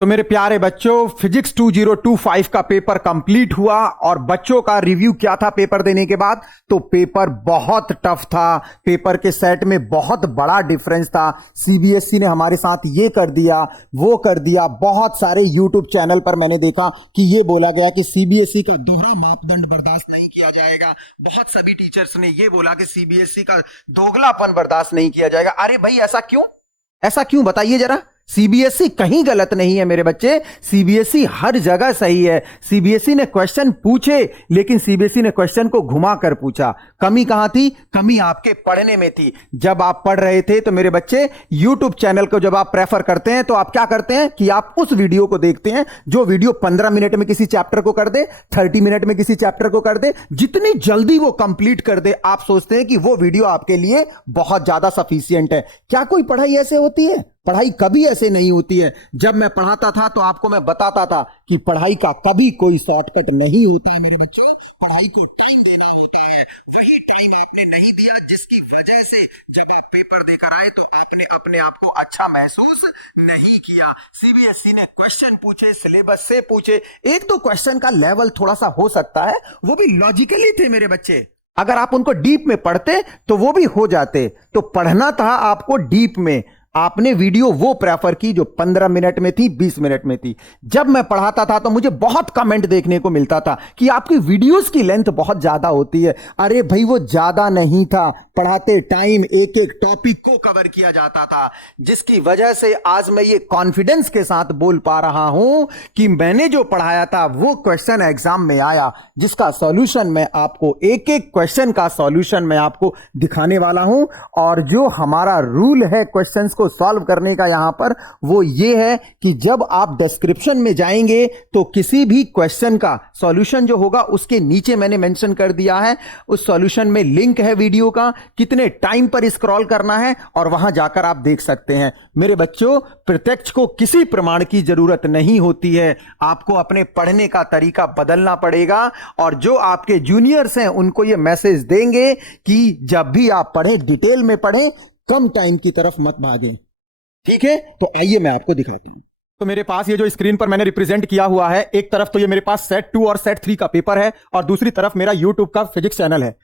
तो मेरे प्यारे बच्चों, फिजिक्स 2025 का पेपर कंप्लीट हुआ और बच्चों का रिव्यू क्या था पेपर देने के बाद। तो पेपर बहुत टफ था। पेपर के सेट में बहुत बड़ा डिफरेंस था। सीबीएसई ने हमारे साथ ये कर दिया, वो कर दिया। बहुत सारे यूट्यूब चैनल पर मैंने देखा कि ये बोला गया कि सीबीएसई का दोहरा मापदंड बर्दाश्त नहीं किया जाएगा। बहुत सभी टीचर्स ने ये बोला कि सीबीएसई का दोगलापन बर्दाश्त नहीं किया जाएगा। अरे भाई, ऐसा क्यों? ऐसा क्यों बताइए जरा। सीबीएसई कहीं गलत नहीं है मेरे बच्चे। सीबीएसई हर जगह सही है। सीबीएसई ने क्वेश्चन पूछे, लेकिन सीबीएसई ने क्वेश्चन को घुमा कर पूछा। कमी कहां थी? कमी आपके पढ़ने में थी। जब आप पढ़ रहे थे तो मेरे बच्चे, यूट्यूब चैनल को जब आप प्रेफर करते हैं तो आप क्या करते हैं कि आप उस वीडियो को देखते हैं जो वीडियो 15 मिनट में किसी चैप्टर को कर दे, 30 मिनट में किसी चैप्टर को कर दे। जितनी जल्दी वो कंप्लीट कर दे, आप सोचते हैं कि वो वीडियो आपके लिए बहुत ज्यादा सफिशियंट है। क्या कोई पढ़ाई ऐसे होती है? पढ़ाई कभी ऐसे नहीं होती है। जब मैं पढ़ाता था तो आपको मैं बताता था कि पढ़ाई का कभी कोई शॉर्टकट नहीं होता है मेरे बच्चों। पढ़ाई को टाइम देना होता है। वही टाइम आपने नहीं दिया, जिसकी वजह से जब आप पेपर देकर आए तो आपने अपने आप को अच्छा महसूस नहीं किया। सीबीएसई ने क्वेश्चन पूछे, सिलेबस से पूछे। एक तो क्वेश्चन का लेवल थोड़ा सा हो सकता है, वो भी लॉजिकली थे मेरे बच्चे। अगर आप उनको डीप में पढ़ते तो वो भी हो जाते। तो पढ़ना था आपको डीप में। आपने वीडियो वो प्रेफर की जो 15 मिनट में थी, 20 मिनट में थी। जब मैं पढ़ाता था तो मुझे बहुत कमेंट देखने को मिलता था कि आपकी वीडियोस की लेंथ बहुत ज्यादा होती है। अरे भाई, वो ज्यादा नहीं था। पढ़ाते टाइम एक एक टॉपिक को कवर किया जाता था, जिसकी वजह से आज मैं ये कॉन्फिडेंस के साथ बोल पा रहा हूं कि मैंने जो पढ़ाया था वो क्वेश्चन एग्जाम में आया, जिसका सॉल्यूशन मैं आपको, एक एक क्वेश्चन का सॉल्यूशन मैं आपको दिखाने वाला हूं। और जो हमारा रूल है क्वेश्चंस को सॉल्व करने का यहां पर, वो ये है कि जब आप डिस्क्रिप्शन में जाएंगे तो किसी भी क्वेश्चन का सॉल्यूशन जो होगा उसके नीचे मैंने मेंशन कर दिया है। उस सॉल्यूशन में लिंक है वीडियो का, कितने टाइम पर स्क्रॉल करना है, और वहां जाकर आप देख सकते हैं। मेरे बच्चों, प्रत्यक्ष को किसी प्रमाण की जरूरत नहीं होती है। आपको अपने पढ़ने का तरीका बदलना पड़ेगा। और जो आपके जूनियर्स हैं उनको ये मैसेज देंगे कि जब भी आप पढ़ें, डिटेल में पढ़ें, कम टाइम की तरफ मत भागें। ठीक है? तो आइए मैं आपको दिखाता हूं। तो मेरे पास ये जो स्क्रीन पर मैंने रिप्रेजेंट किया हुआ है, एक तरफ तो ये मेरे पास सेट 2 और सेट 3 का पेपर है, और दूसरी तरफ मेरा यूट्यूब का फिजिक्स चैनल है।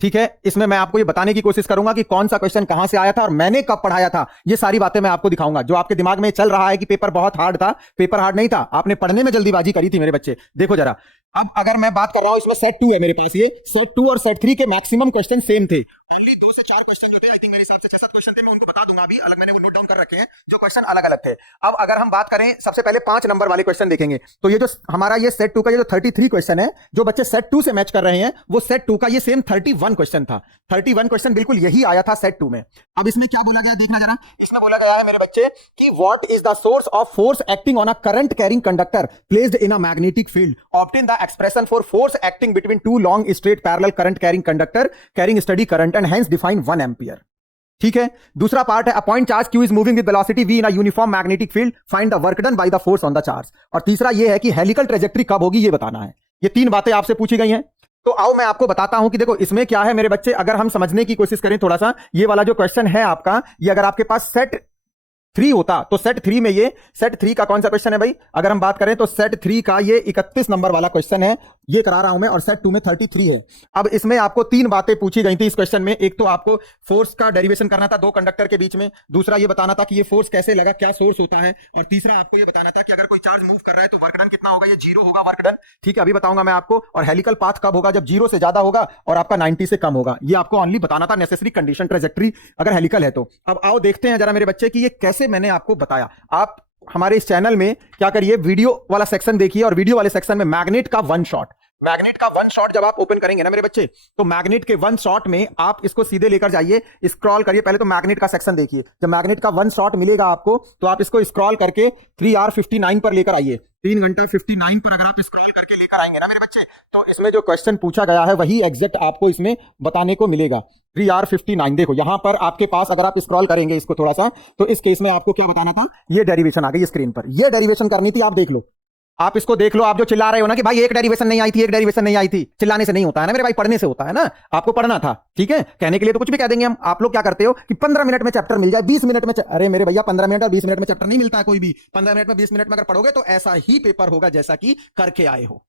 ठीक है? इसमें मैं आपको ये बताने की कोशिश करूंगा कि कौन सा क्वेश्चन कहां से आया था और मैंने कब पढ़ाया था। ये सारी बातें मैं आपको दिखाऊंगा। जो आपके दिमाग में चल रहा है कि पेपर बहुत हार्ड था, पेपर हार्ड नहीं था। आपने पढ़ने में जल्दीबाजी करी थी मेरे बच्चे। देखो जरा, अब अगर मैं बात कर रहा हूं, इसमें सेट 2 है मेरे पास। ये सेट 2 और सेट 3 के मैक्सिमम क्वेश्चन सेम थे। ओनली 2 से 4 क्वेश्चन जो थे, आई थिंक मेरे हिसाब से 6-7 क्वेश्चन थे, मैं उनको बता दूंगा अभी। अलग मैंने वो नोट डाउन कर रखे हैं जो क्वेश्चन अलग अलग थे। अब अगर हम बात करें, सबसे पहले 5 नंबर वाले क्वेश्चन देखेंगे। तो ये जो हमारा ये सेट 2 का ये जो 33 क्वेश्चन है, जो बच्चे सेट 2 से मैच कर रहे हैं, वो सेट 2 का ये सेम 31 क्वेश्चन था। 31 क्वेश्चन बिल्कुल यही आया था सेट 2 में। अब इसमें क्या बोला गया, देखना जरा। इसमें बोला गया है मेरे बच्चे कि what is the source of force acting on a current carrying conductor placed in a magnetic field, obtain the expression for force acting between two long straight parallel current carrying conductor carrying study current and hence define 1 ampere. ठीक है? दूसरा part है, a point charge q is moving with velocity v in a uniform magnetic field, find the work done by the force on the charge. और तीसरा ये है कि helical trajectory कब होगी, ये बताना है। ये 3 बातें आपसे पूछी गई हैं। तो आओ मैं आपको बताता हूं कि देखो इसमें क्या है मेरे बच्चे। अगर हम समझने की कोशिश करें थोड़ा सा, ये वाला जो क्वेश्चन है आपका, ये अगर आपके पास सेट 3 होता तो सेट 3 में, ये सेट 3 का कौन सा क्वेश्चन है भाई? अगर हम बात करें तो सेट 3 का ये 31 नंबर वाला क्वेश्चन है, ये करा रहा हूं मैं, और सेट 2 में 33 है। अब इसमें आपको 3 बातें पूछी गई थी इस क्वेश्चन में। एक तो आपको फोर्स का डेरिवेशन करना था 2 कंडक्टर के बीच में। दूसरा ये बताना था कि ये फोर्स कैसे लगा, क्या सोर्स होता है। और तीसरा आपको ये बताना था कि अगर कोई चार्ज मूव कर रहा है तो वर्क डन कितना होगा, ये 0 होगा वर्क डन। ठीक है, अभी बताऊंगा मैं आपको। और हेलिकल पाथ कब होगा, जब 0 से ज्यादा होगा और आपका 90 से कम होगा। ये आपको ओनली बताना था, नेसेसरी कंडीशन ट्रेजेक्टरी अगर हेलिकल है तो। अब आओ देखते हैं जरा मेरे बच्चे कि ये कैसे मैंने आपको बताया। आप हमारे इस चैनल में क्या करिए, वीडियो वाला सेक्शन देखिए, और वीडियो वाले सेक्शन में मैग्नेट का 1 शॉट, मैग्नेट का 1 शॉट जब आप ओपन करेंगे ना मेरे बच्चे, तो मैग्नेट के 1 शॉट में आप इसको सीधे लेकर जाइए, स्क्रॉल करिए। पहले तो मैग्नेट का सेक्शन देखिए। जब मैग्नेट का 1 शॉट मिलेगा आपको, तो आप इसको स्क्रॉल करके 3R59 पर लेकर आइए। 3 घंटा 59 पर अगर आप स्क्रॉल करके लेकर आएंगे ना मेरे बच्चे, तो इसमें जो क्वेश्चन पूछा गया है वही एग्जैक्ट आपको इसमें बताने को मिलेगा। 3R59 देखो यहां पर आपके पास, अगर आप स्क्रॉल करेंगे इसको थोड़ा सा, तो इस केस में आपको क्या बताना था, ये डेरिवेशन आ गई स्क्रीन पर। ये डेरिवेशन करनी थी, आप देख लो। आप इसको देख लो, आप जो चिल्ला रहे हो ना कि भाई एक डेरिवेशन नहीं आई थी, एक डेरिवेशन नहीं आई थी, चिल्लाने से नहीं होता है ना मेरे भाई, पढ़ने से होता है ना। आपको पढ़ना था, ठीक है, कहने के लिए तो कुछ भी कह देंगे हम। आप लोग क्या करते हो कि 15 मिनट में चैप्टर मिल जाए, 20 मिनट में अरे मेरे भैया 15 मिनट और 20 मिनट में चैप्टर नहीं मिलता है कोई भी। 15 मिनट में 20 मिनट में अगर पढ़ोगे तो ऐसा ही पेपर होगा जैसा कि करके आए हो।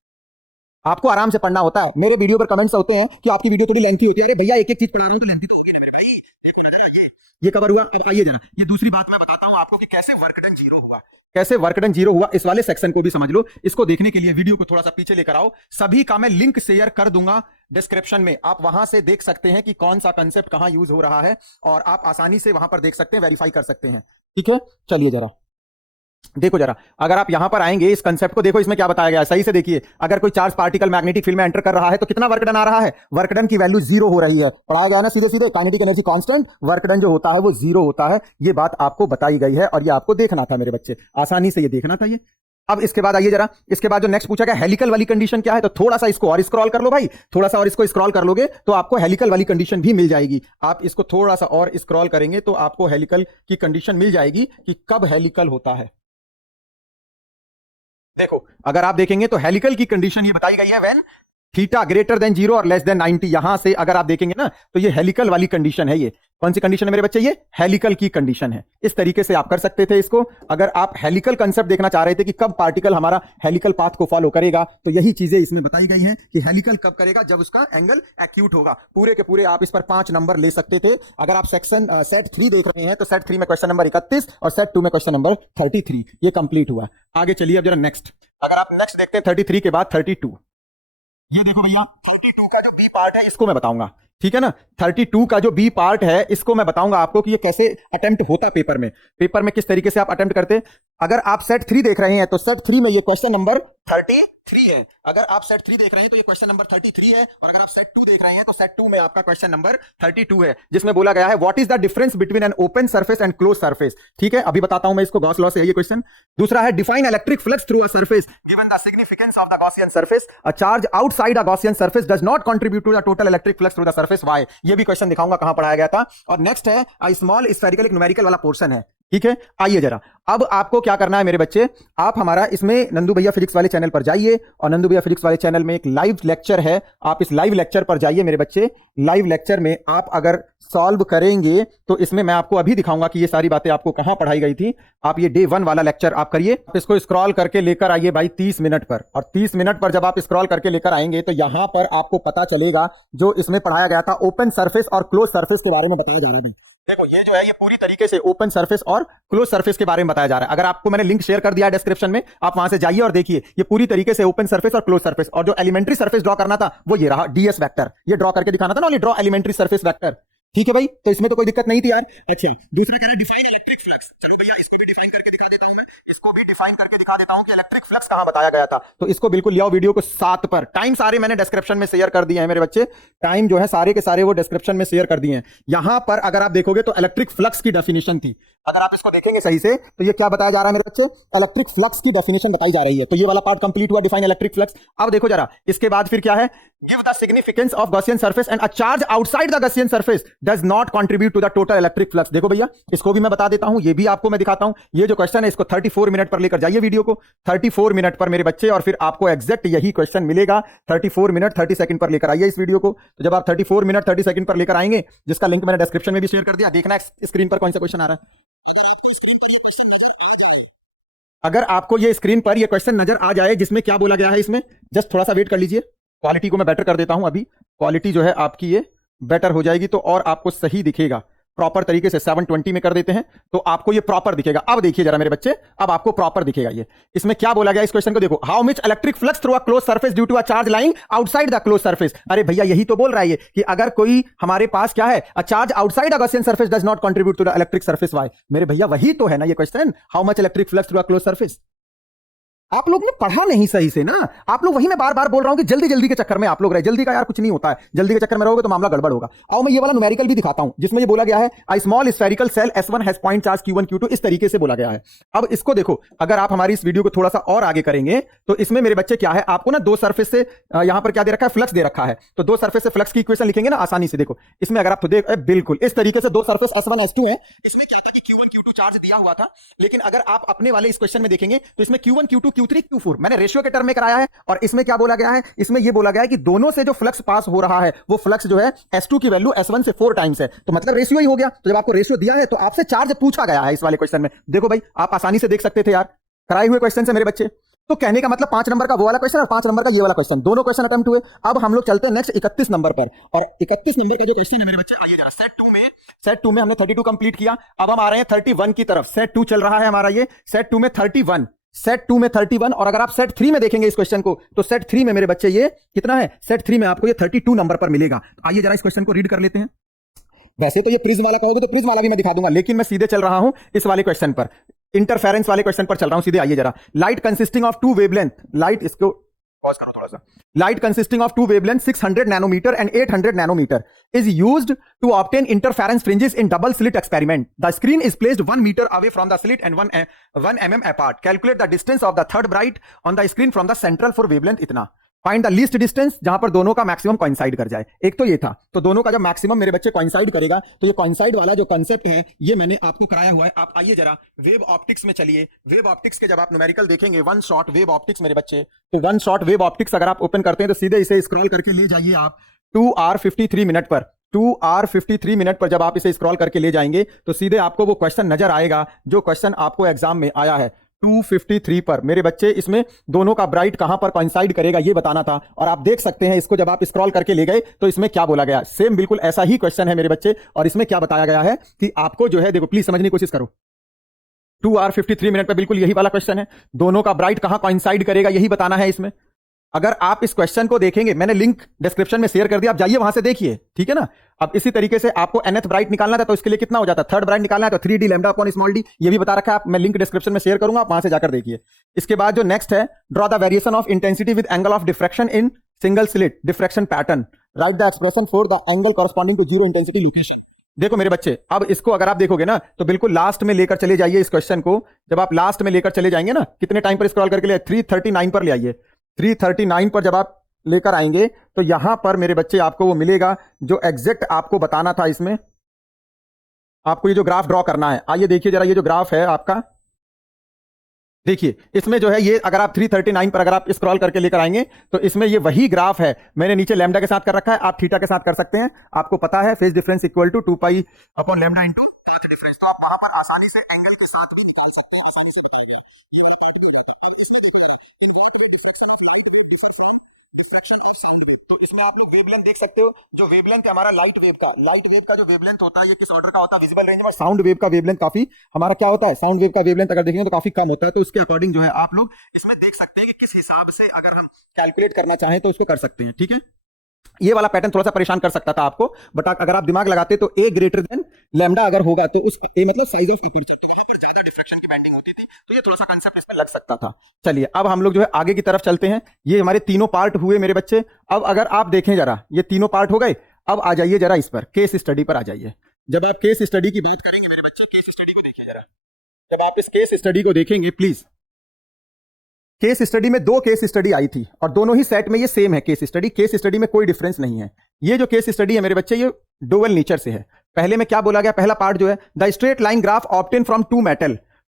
आपको आराम से पढ़ना होता है। मेरे वीडियो पर कमेंट्स होते हैं कि आपकी वीडियो थोड़ी लेंथी होती है। अरे भैया एक एक चीज पढ़ा रहा हूं तो लेंथी तो होगी ना मेरे भाई। देखो ना जरा ये कवर हुआ। अब आइए जरा ये दूसरी बात मैं बताता हूं आपको कि कैसे वर्क डन जीरो हुआ। कैसे वर्क डन जीरो हुआ इस वाले सेक्शन को भी समझ लो। इसको देखने के लिए वीडियो को थोड़ा सा पीछे लेकर आओ। सभी का मैं लिंक शेयर कर दूंगा डिस्क्रिप्शन में, आप वहां से देख सकते हैं कि कौन सा कंसेप्ट कहां यूज हो रहा है और आप आसानी से वहां पर देख सकते हैं, वेरीफाई कर सकते हैं। ठीक है, चलिए जरा देखो जरा, अगर आप यहां पर आएंगे इस कंसेप्ट को देखो, इसमें क्या बताया गया है सही से देखिए। अगर कोई चार्ज पार्टिकल मैग्नेटिक फील्ड में एंटर कर रहा है तो कितना वर्क डन आ रहा है, वर्क डन की वैल्यू जीरो हो रही है। पढ़ाया गया ना सीधे सीधे, kinetic energy constant, work done जो होता है वो जीरो होता है। ये बात आपको बताई गई है और ये आपको देखना था मेरे बच्चे, आसानी से ये देखना था ये। अब इसके बाद आइए जरा, इसके बाद जो नेक्स्ट पूछा गया हेलिकल वाली कंडीशन क्या है, तो थोड़ा सा इसको और स्क्रॉल कर लो भाई, थोड़ा सा और इसको स्क्रॉल कर लोगे तो आपको हेलिकल वाली कंडीशन भी मिल जाएगी। आप इसको थोड़ा सा और स्क्रॉल करेंगे तो आपको हेलिकल की कंडीशन मिल जाएगी कि कब हेलिकल होता है। देखो अगर आप देखेंगे तो हेलिकल की कंडीशन ये बताई गई है व्हेन थीटा ग्रेटर देन 0 और लेस देन 90। यहां से अगर आप देखेंगे ना तो ये हेलिकल वाली कंडीशन है। ये कौन सी कंडीशन है मेरे बच्चे, ये हेलिकल की कंडीशन है। इस तरीके से आप कर सकते थे इसको। अगर आप हेलिकल कंसेप्ट देखना चाह रहे थे कि कब पार्टिकल हमारा हेलिकल पाथ को फॉलो करेगा, तो यही चीजें इसमें बताई गई हैं कि हेलिकल कब करेगा, जब उसका एंगल एक्यूट होगा। पूरे के पूरे आप इस पर 5 नंबर ले सकते थे। अगर आप सेक्शन सेट 3 देख रहे हैं तो सेट 3 में क्वेश्चन नंबर 31 और सेट 2 में क्वेश्चन नंबर 33 ये कंप्लीट हुआ। आगे चलिए अब जरा नेक्स्ट, अगर आप नेक्स्ट देखते हैं 33 के बाद 32, ये देखो भैया 32 का जो बी पार्ट है इसको मैं बताऊंगा, ठीक है ना। 32 का जो बी पार्ट है इसको मैं बताऊंगा आपको कि ये कैसे अटेम्प्ट होता पेपर में। पेपर में किस तरीके से आप अटेम्प्ट करते। अगर आप सेट 3 देख रहे हैं तो सेट 3 में ये क्वेश्चन नंबर 33 है। अगर आप सेट 3 देख रहे हैं तो ये क्वेश्चन नंबर 33 है, और अगर आप सेट 2 देख रहे हैं तो सेट 2 में आपका क्वेश्चन नंबर 32 है, जिसमें बोला गया है what is the difference between an open surface and close surface. ठीक है, अभी बताता हूं मैं इसको, गॉस लॉ से है ये क्वेश्चन। दूसरा है define electric flux through a surface given the significance of the Gaussian surface, a charge outside a Gaussian surface does not contribute to the total electric flux through the surface, why. ये भी question दिखाऊंगा कहां पढ़ाया गया था। और next है a small spherical, एक न्यूमेरिकल वाला पोर्शन है। ठीक है, आइए जरा, अब आपको क्या करना है मेरे बच्चे, आप हमारा इसमें नंदू भैया फिजिक्स वाले चैनल पर जाइए, और नंदू भैया फिजिक्स वाले चैनल में एक लाइव लेक्चर है, आप इस लाइव लेक्चर पर जाइए मेरे बच्चे। लाइव लेक्चर में आप अगर सॉल्व करेंगे तो इसमें मैं आपको अभी दिखाऊंगा कि ये सारी बातें आपको कहां पढ़ाई गई थी। आप ये डे 1 वाला लेक्चर आप करिए, आप इसको स्क्रॉल करके लेकर आइए भाई 30 मिनट पर, और 30 मिनट पर जब आप स्क्रॉल करके लेकर आएंगे तो यहां पर आपको पता चलेगा जो इसमें पढ़ाया गया था ओपन सरफेस और क्लोज सरफेस के बारे में बताया जा रहा है भाई। देखो ये जो है ये पूरी तरीके से ओपन सरफेस और क्लोज सरफेस के बारे में बताया जा रहा है। अगर आपको मैंने लिंक शेयर कर दिया है डिस्क्रिप्शन में, आप वहां से जाइए और देखिए ये पूरी तरीके से ओपन सरफेस और क्लोज सरफेस, और जो एलिमेंट्री सरफेस ड्रॉ करना था वो ये रहा डीएस वेक्टर, ये ड्रॉ करके दिखाना था ना, ड्रॉ एलिमेंट्री सरफेस वेक्टर। ठीक है भाई, तो इसमें तो कोई दिक्कत नहीं थी यार। अच्छा, दूसरा कह रहा है डिफाइन इलेक्ट्रिक फ्लक्स। चलो भैया इसको भी डिफाइन करके दिखा देता हूं मैं, इसको भी डिफाइन करके दिखा देता हूं कि इलेक्ट्रिक फ्लक्स कहां बताया गया था। तो इसको बिल्कुल लियाओ वीडियो को 7 पर, टाइम सारे मैंने डिस्क्रिप्शन में शेयर कर दिए हैं मेरे बच्चे, टाइम जो है सारे के सारे वो डिस्क्रिप्शन में शेयर कर दिए हैं। यहां पर अगर आप देखोगे तो इलेक्ट्रिक फ्लक्स की डेफिनेशन थी, अगर आप इसको देखेंगे सही से तो ये क्या बताया जा रहा है मेरे बच्चे, इलेक्ट्रिक फ्लक्स की डेफिनेशन बताई जा रही है। तो ये वाला पार्ट कंप्लीट हुआ, डिफाइन इलेक्ट्रिक फ्लक्स। अब देखो जरा इसके बाद फिर क्या है, give the significance of Gaussian surface and a charge outside the Gaussian surface does not contribute to the total electric flux. देखो भैया इसको भी मैं बता देता हूं, ये भी आपको मैं दिखाता हूं। ये जो क्वेश्चन है इसको 34 मिनट पर लेकर जाइए वीडियो को, 34 मिनट पर मेरे बच्चे, और फिर आपको एग्जैक्ट यही क्वेश्चन मिलेगा। 34 मिनट 30 सेकंड पर लेकर आइए इस वीडियो को। तो जब आप 34 मिनट 30 सेकंड पर लेकर आएंगे, जिसका लिंक मैंने डिस्क्रिप्शन में भी शेयर कर दिया, देखना स्क्रीन पर कौन सा क्वेश्चन आ रहा है। अगर आपको ये स्क्रीन पर ये क्वेश्चन नजर आ जाए जिसमें क्या बोला गया है, इसमें जस्ट थोड़ा सा वेट कर लीजिए, क्वालिटी को मैं बेटर कर देता हूं। अभी क्वालिटी जो है आपकी ये बेटर हो जाएगी तो और आपको सही दिखेगा, प्रॉपर तरीके से 720 में कर देते हैं तो आपको ये प्रॉपर दिखेगा। अब देखिए जरा मेरे बच्चे, अब आपको प्रॉपर दिखेगा ये। इसमें क्या बोला गया इस क्वेश्चन को देखो, how much electric flux through a close surface due to a charge lying outside the close surface. अरे भैया यही तो बोल रहा है ये कि अगर कोई हमारे पास क्या है, a charge outside a Gaussian surface does not contribute to the electric surface, why. मेरे भैया वही तो है ना ये question, how much electric flux through a close surface. आप लोग ने पढ़ा नहीं सही से ना, आप लोग, वही मैं बार बार बोल रहा हूं कि जल्दी जल्दी के चक्कर में आप लोग रहे। जल्दी का यार कुछ नहीं होता है, जल्दी के चक्कर में रहोगे तो मामला गड़बड़ होगा। आओ मैं ये वाला न्यूमेरिकल भी दिखाता हूं जिसमें ये बोला गया है a small spherical shell S1 has point charge Q1 Q2, इस तरीके से बोला गया है। अब इसको देखो, अगर आप हमारी इस वीडियो को थोड़ा सा और आगे करेंगे तो इसमें मेरे बच्चे क्या है, आपको ना दो सरफेस से यहां पर क्या दे रखा है, फ्लक्स दे रखा है। तो दो सरफेस से फ्लक्स की इक्वेशन लिखेंगे ना आसानी से। देखो इसमें अगर आप देख बिल्कुल इस तरीके से दो सरफेस S1 S2 है। इसमें क्या था कि Q1 Q2 चार्ज दिया हुआ था, लेकिन अगर आप अपने वाले इस क्वेश्चन में देखेंगे तो इसमें Q1 Q2 Q3 Q4 मैंने रेशियो के टर्म में कराया है। और इसमें क्या बोला गया है, इसमें ये बोला गया है कि दोनों से जो फ्लक्स पास हो रहा है वो फ्लक्स जो है S2 की वैल्यू S1 से 4 टाइम्स है, तो मतलब रेशियो ही हो गया। तो जब आपको रेशियो दिया है तो आपसे चार्ज पूछा गया है इस वाले क्वेश्चन में। देखो भाई, आप आसानी से देख सकते थे यार, कराए हुए क्वेश्चन से मेरे बच्चे। तो कहने का मतलब 5 नंबर का वो वाला क्वेश्चन और 5 नंबर का ये वाला क्वेश्चन, दोनों क्वेश्चन अटेम्प्ट हुए। अब हम लोग चलते हैं नेक्स्ट 31 नंबर पर। और 31 नंबर का जो क्वेश्चन है मेरे बच्चे, आइए जरा, सेट 2 में हमने 32 कंप्लीट किया। अब हम आ रहे हैं 31 की तरफ। सेट 2 चल रहा है हमारा, ये सेट 2 में 31, सेट 2 में 31। और अगर आप सेट 3 में देखेंगे इस क्वेश्चन को, तो सेट 3 में मेरे बच्चे ये कितना है, सेट 3 में आपको ये 32 नंबर पर मिलेगा। तो आइए जरा इस क्वेश्चन को रीड कर लेते हैं। वैसे तो ये प्रिज्म वाला कहोगे तो प्रिज्म वाला भी मैं दिखा दूंगा, लेकिन मैं सीधे चल रहा हूं इस वाले क्वेश्चन पर, इंटरफेरेंस वाले क्वेश्चन पर चल रहा हूं सीधे। आइए जरा, light consisting of two wavelength, light, इसको पॉज करो थोड़ा सा। Light consisting of two wavelength 600 nanometre and 800 nanometre is used to obtain interference fringes in double slit experiment. The screen is placed 1 meter away from the slit and 1 mm apart. Calculate the distance of the third bright on the screen from the central for wavelength इतना। Find the least distance जहां पर दोनों का maximum coincide कर जाए। एक तो ये था, तो दोनों का जब मैक्सिमम मेरे बच्चे कोइंसाइड करेगा, तो ये कोइंसाइड वाला जो कांसेप्ट है ये मैंने आपको कराया हुआ है। आप आइए जरा वेव ऑप्टिक्स में चलिए। वेव ऑप्टिक्स के जब आप न्यूमेरिकल देखेंगे, वन शॉट वेव ऑप्टिक्स मेरे बच्चे, तो वन शॉट वेव ऑप्टिक्स अगर आप ओपन करते हैं तो सीधे इसे स्क्रॉल करके ले जाइए आप 2 hour 53 मिनट पर। 2 hour 53 मिनट पर जब आप इसे स्क्रॉल करके ले जाएंगे तो सीधे आपको वो क्वेश्चन नजर आएगा जो क्वेश्चन आपको एग्जाम में आया है 253 पर। मेरे बच्चे, इसमें दोनों का ब्राइट कहां पर कोइंसाइड करेगा ये बताना था। और आप देख सकते हैं इसको जब आप स्क्रॉल करके ले गए तो इसमें क्या बोला गया, सेम बिल्कुल ऐसा ही क्वेश्चन है मेरे बच्चे। और इसमें क्या बताया गया है कि आपको जो है, देखो प्लीज समझने की कोशिश करो, 2 hour 53 मिनट पर बिल्कुल यही वाला क्वेश्चन है। दोनों का ब्राइट कहां कोइंसाइड करेगा यही बताना है इसमें। अगर आप इस क्वेश्चन को देखेंगे, मैंने लिंक डिस्क्रिप्शन में शेयर कर दिया, आप जाइए वहां से देखिए, ठीक है ना। अब इसी तरीके से आपको nth ब्राइट निकालना था तो इसके लिए कितना हो जाता है, थर्ड ब्राइट निकालना है तो 3d lambda upon small D, ये भी बता रखा है। मैं लिंक डिस्क्रिप्शन में शेयर करूंगा, आप वहां से जाकर देखिए। इसके बाद जो नेक्स्ट है, draw the variation of intensity with angle of diffraction in single slit diffraction pattern, write the expression for the angle corresponding to zero intensity location. देखो मेरे बच्चे, अब इसको अगर आप देखोगे ना तो बिल्कुल लास्ट में लेकर चले जाइए इस क्वेश्चन को। जब आप लास्ट में लेकर चले जाएंगे ना, कितने टाइम पर स्क्रॉल करके ले, 339 पर ले आइए। 339 पर जब आप लेकर आएंगे तो यहां पर मेरे बच्चे आपको वो मिलेगा जो एग्जैक्ट आपको बताना था। इसमें आपको ये जो ग्राफ ड्रॉ करना है, आइए देखिए जरा, ये जो ग्राफ है आपका, देखिए इसमें जो है ये, अगर आप 339 पर अगर आप स्क्रॉल करके लेकर आएंगे तो इसमें ये वही ग्राफ है। मैंने नीचे लैम्डा के साथ कर रखा है, आप थीटा के साथ कर सकते हैं। आपको पता है phase difference equal to 2 pi upon lambda into path difference, तो आप वहां पर आसानी से एंगल के साथ भी निकाल सकते हैं, आसानी से तो इसमें आप लोग वेवलेंथ देख सकते हो। जो वेवलेंथ है हमारा लाइट वेव का जो वेवलेंथ होता है, ये किस ऑर्डर का होता है विजिबल रेंज में। साउंड वेव का वेवलेंथ काफी हमारा क्या होता है, साउंड वेव का वेवलेंथ अगर देखेंगे तो काफी कम होता है। तो उसके अकॉर्डिंग जो है आप लोग इसमें देख सकते हैं कि किस हिसाब से अगर हम कैलकुलेट करना चाहें तो उसको कर सकते हैं, ठीक है। ये वाला पैटर्न थोड़ा सा परेशान कर सकता था आपको, बट अगर आप दिमाग लगाते तो ए ग्रेटर देन लैम्डा अगर होगा तो उस ए मतलब साइज ऑफ अपर्चर, ज्यादा डिफ्रैक्शन की बैंडिंग होती थी, तो ये थोड़ा सा कांसेप्ट इसमें लग सकता था। चलिए अब हम लोग जो है आगे की तरफ चलते हैं। ये हमारे तीनों पार्ट हुए मेरे बच्चे। अब अगर आप देखें जरा, ये तीनों पार्ट हो गए। अब आ जाइए जरा इस पर, केस स्टडी पर आ जाइए। जब आप केस स्टडी की बात करेंगे मेरे बच्चे, केस स्टडी को देखिए जरा। जब आप इस केस स्टडी को देखेंगे प्लीज, केस स्टडी में 2 केस स्टडी आई थी और दोनों ही सेट में ये सेम है केस स्टडी। केस स्टडी में कोई डिफरेंस नहीं है। ये जो केस स्टडी है मेरे बच्चे, ये डुअल नेचर से है। पहले में क्या बोला गया, पहला पार्ट जो है, the straight line graph obtain from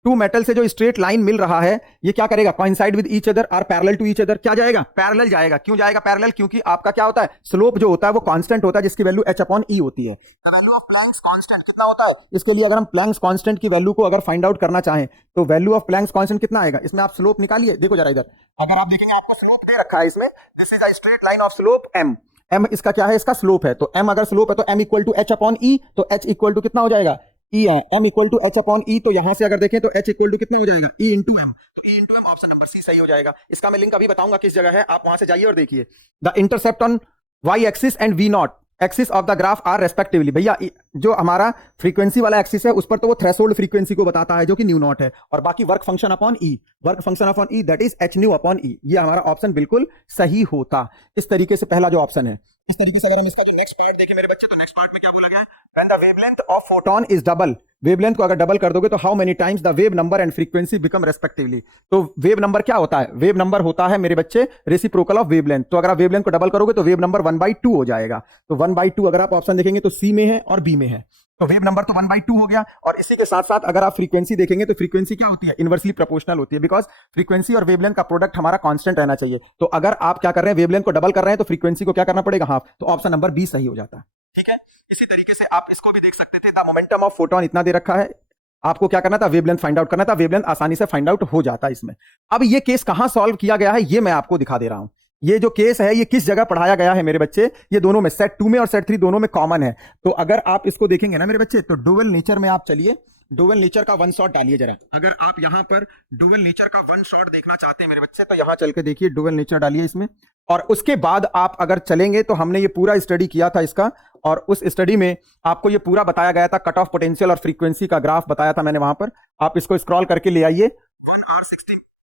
two metal से जो स्ट्रेट लाइन मिल रहा है ये क्या करेगा, coincide with each other, are parallel to each other. क्या जाएगा, पैरेलल जाएगा। क्यों जाएगा पैरेलल, क्योंकि आपका क्या होता है, स्लोप जो होता है वो कांस्टेंट होता है जिसकी वैल्यू h अपॉन e होती है। वैल्यू ऑफ प्लैंक्स कांस्टेंट कितना होता है, इसके लिए अगर हम प्लैंक्स कांस्टेंट की वैल्यू को अगर फाइंड आउट करना चाहें तो वैल्यू ऑफ प्लैंक्स कांस्टेंट कितना आएगा, इसमें आप स्लोप निकालिए। देखो जरा इधर, अगर आप देखेंगे आपको स्लोप दे रखा है इसमें, this is a straight line of slope m। m इसका क्या है, इसका स्लोप है। तो m अगर स्लोप है तो m equal to h upon e, तो h इक्वल टू कितना हो जाएगा, e है। m equal to h upon e, तो यहां से अगर देखें तो h इक्वल टू कितना हो जाएगा, e इंटू m। तो e into m, option number C सही हो जाएगा। इसका मैं लिंक अभी बताऊंगा किस जगह है, आप वहां से जाइए और देखिए। The intercept on y axis and v naught axis of the graph are respectively. भैया जो हमारा फ्रीक्वेंसी वाला एक्सिस है उस पर तो वो थ्रेशोल्ड फ्रीक्वेंसी को बताता है जो कि न्यू नॉट है, और बाकी work function upon E, work function upon E that is H nu upon E. ये हमारा ऑप्शन बिल्कुल सही होता। इस तरीके से पहला जो ऑप्शन है, इस तरीके से अगर हम इसका जो नेक्स्ट पार्ट देखें मेरे बच्चे, तो नेक्स्ट पार्ट में क्या बोला गया है, when the wavelength of photon is double wavelength को अगर डबल कर दोगे तो how many times the wave number and frequency become respectively. तो वेव नंबर क्या होता है? वेव नंबर होता है मेरे बच्चे रेसिप्रोकल ऑफ वेवलेंथ। तो अगर आप वेवलेंथ को डबल करोगे तो वेव नंबर 1/2 हो जाएगा। तो 1/2 अगर आप ऑप्शन देखेंगे तो सी में है और बी में है, तो वेव नंबर तो 1/2 हो गया। और इसी के साथ साथ अगर आप फ्रीक्वेंसी देखेंगे तो फ्रीक्वेंसी क्या होती है? इनवर्सली प्रोपोर्शनल होती है, बिकॉज फ्रीक्वेंसी और वेवलेंथ का प्रोडक्ट हमारा कांस्टेंट रहना चाहिए। तो अगर आप क्या कर रहे हैं, वेवलेंथ को डबल कर रहे हैं तो फ्रीक्वेंसी को क्या करना पड़ेगा? हाफ। तो ऑप्शन नंबर बी सही हो जाता है। ठीक है, इसी तरीके से आप इसको भी देख सकते थे, द मोमेंटम ऑफ फोटोन इतना दे रखा है, आपको क्या करना था? वेवलेंथ फाइंड आउट करना था। वेवलेंथ आसानी से फाइंड आउट हो जाता है इसमें। अब ये केस कहां सॉल्व किया गया है ये मैं आपको दिखा दे रहा हूं। ये जो केस है ये किस जगह पढ़ाया गया है मेरे बच्चे? ये दोनों में, सेट 2 में और सेट 3 दोनों में कॉमन है। तो अगर आप इसको देखेंगे ना मेरे बच्चे, तो डुअल नेचर में आप चलिए, डुअल नेचर का वन शॉट डालिए जरा। अगर आप यहां पर डुअल नेचर का वन शॉट देखना चाहते हैं मेरे बच्चे, तो यहां चल के देखिए, डुअल नेचर डालिए इसमें। और उसके बाद आप अगर चलेंगे तो हमने ये पूरा स्टडी किया था इसका, और उस स्टडी में आपको ये पूरा बताया गया था, कट ऑफ पोटेंशियल और फ्रीक्वेंसी का ग्राफ बताया था मैंने वहां पर। आप इसको स्क्रॉल करके ले आइए 1 hour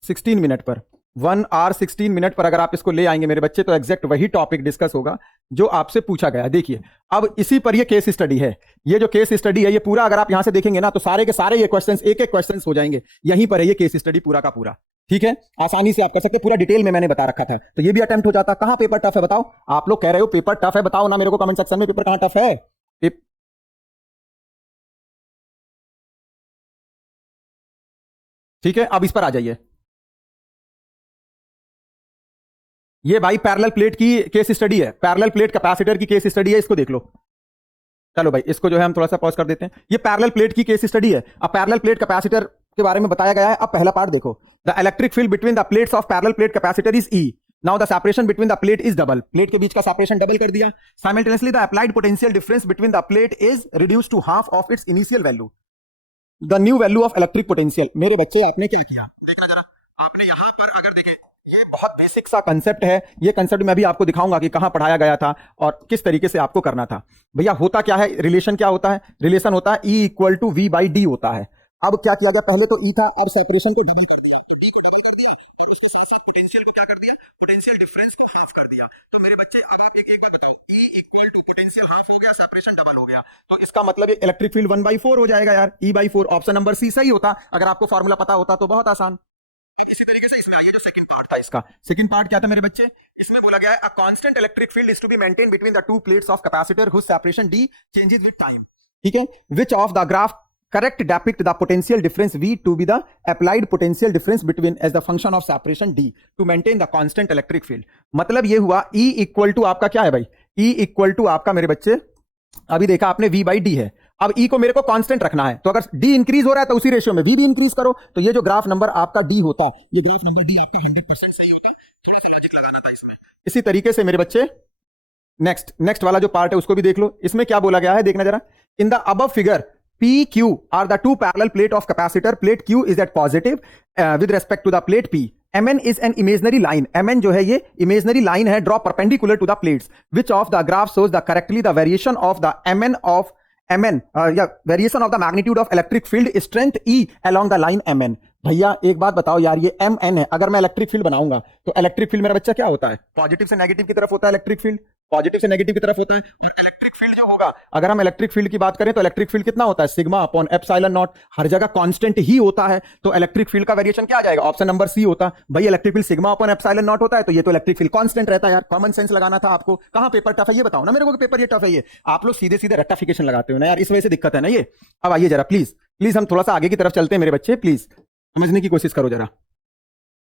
16 मिनट पर, 1 hour 16 मिनट पर अगर आप इसको ले आएंगे मेरे बच्चे तो एग्जैक्ट वही टॉपिक डिस्कस होगा जो आपसे पूछा गया। देखिए अब इसी पर ये केस स्टडी है, ये जो केस स्टडी है ये पूरा अगर आप यहां से देखेंगे ना तो सारे के सारे ये क्वेश्चंस एक एक क्वेश्चंस हो जाएंगे, यहीं पर है ये केस स्टडी पूरा का पूरा। ठीक है, आसानी से आप कर सकते, पूरा डिटेल में मैंने बता रखा था। तो ये भी अटेम्प्ट हो जाता। कहां पेपर टफ है बताओ? आप लोग कह रहे हो पेपर टफ है, बताओ ना मेरे को कमेंट सेक्शन में, पेपर कहां टफ है? ठीक है, अब इस पर आ जाइए। ये भाई पैरेलल प्लेट की केस स्टडी है, पैरेलल प्लेट कैपेसिटर की केस स्टडी है, इसको देख लो। चलो भाई इसको जो है हम थोड़ा सा पॉज कर देते हैं। ये पैरेलल प्लेट की केस स्टडी है। अब पैरेलल प्लेट कैपेसिटर के बारे में बताया गया है। अब पहला पार्ट देखो, the electric field between the plates of parallel plate capacitor is E. Now the separation between the plate is double, plate के बीच का सेपरेशन डबल कर दिया। Simultaneously the applied potential difference between the plate is reduce to half of its initial value, the new value of electric potential. मेरे बच्चे आपने क्या किया देखना जरा, आपने यहां पर अगर देखें, ये बहुत बेसिक सा कंसेप्ट है। ये कंसेप्ट मैं भी आपको दिखाऊंगा कि कहां पढ़ाया गया था और किस तरीके से आपको करना था। भैया होता क्या है, रिलेशन क्या होता है? रिलेशन होता है E इक्वल टू V/D होता है। अब क्या किया गया, पहले तो E था, अब सेपरेशन को डबल कर दिया, तो D को डबल कर दिया, तो उसके साथ साथ पोटेंशियल को क्या कर दिया, पोटेंशियल डिफरेंस को हाफ कर दिया। तो मेरे बच्चे अब आप एक एक बार बताओ, E equal to potential half हो गया, सेपरेशन डबल हो गया, तो इसका मतलब इलेक्ट्रिक फील्ड 1/4 हो जाएगा यार, E/4। ऑप्शन नंबर सी सही होता अगर आपको फॉर्मूला पता होता तो, बहुत आसान। इसी तरीके से इसमें आइए, जो सेकंड पार्ट था इसका, सेकंड पार्ट क्या था मेरे बच्चे? इसमें बोला गया है a constant electric field is to be maintain between the two plates of capacitor whose separation D changes with time. ठीक है, which of the graph correct depict the potential difference V to be the applied potential difference between as the function of separation D to maintain the constant electric field। मतलब ये हुआ E equal to आपका क्या है भाई? E equal to आपका मेरे बच्चे, अभी देखा आपने V/D है, अब E को मेरे को कांस्टेंट रखना है, तो अगर D इंक्रीज हो रहा है तो उसी रेशियो में V भी इंक्रीज करो, तो ये जो ग्राफ नंबर आपका D होता, ये ग्राफ नंबर D आपका 100% सही होता। थोड़ा सा लॉजिक लगाना था इसमें। इसी तरीके से मेरे बच्चे नेक्स्ट वाला जो पार्ट है उसको भी देख लो। इसमें क्या बोला गया है देखना जरा, in the above figure PQ are the two parallel plate of capacitor, plate Q is at positive with respect to the plate P, Mn is an imaginary line, Mn जो है ये imaginary line है, draw perpendicular to the plates, which of the graph shows the correctly the variation of the variation of the magnitude of electric field strength E along the line Mn। भैया एक बात बताओ यार, ये Mn है, अगर मैं इलेक्ट्रिक फील्ड बनाऊंगा तो इलेक्ट्रिक फील्ड मेरा बच्चा क्या होता है? पॉजिटिव से नेगेटिव की तरफ होता है इलेक्ट्रिक फील्ड, पॉजिटिव से नेगेटिव की तरफ होता है। और इलेक्ट्रिक फील्ड जो होगा, अगर हम इलेक्ट्रिक फील्ड की बात करें तो इलेक्ट्रिक फील्ड कितना होता है? सिग्मा अपॉन एप्सिलॉन नॉट, हर जगह कांस्टेंट ही होता है। तो इलेक्ट्रिक फील्ड का वेरिएशन क्या आ जाएगा? ऑप्शन नंबर सी होता। भाई electric field sigma upon epsilon not होता है, तो ये तो इलेक्ट्रिक फील्ड कांस्टेंट रहता है यार। कॉमन सेंस लगाना था आपको। कहां पेपर टफ है ये बताओ ना मेरे को, पेपर ये टफ है ये। आप लोग सीधे सीधे रेक्टिफिकेशन लगाते हो ना यार, इस वजह से दिक्कत है ना ये। अब आइए जरा प्लीज प्लीज हम थोड़ा सा आगे की तरफ चलते हैं मेरे बच्चे, प्लीज समझने की कोशिश करो जरा।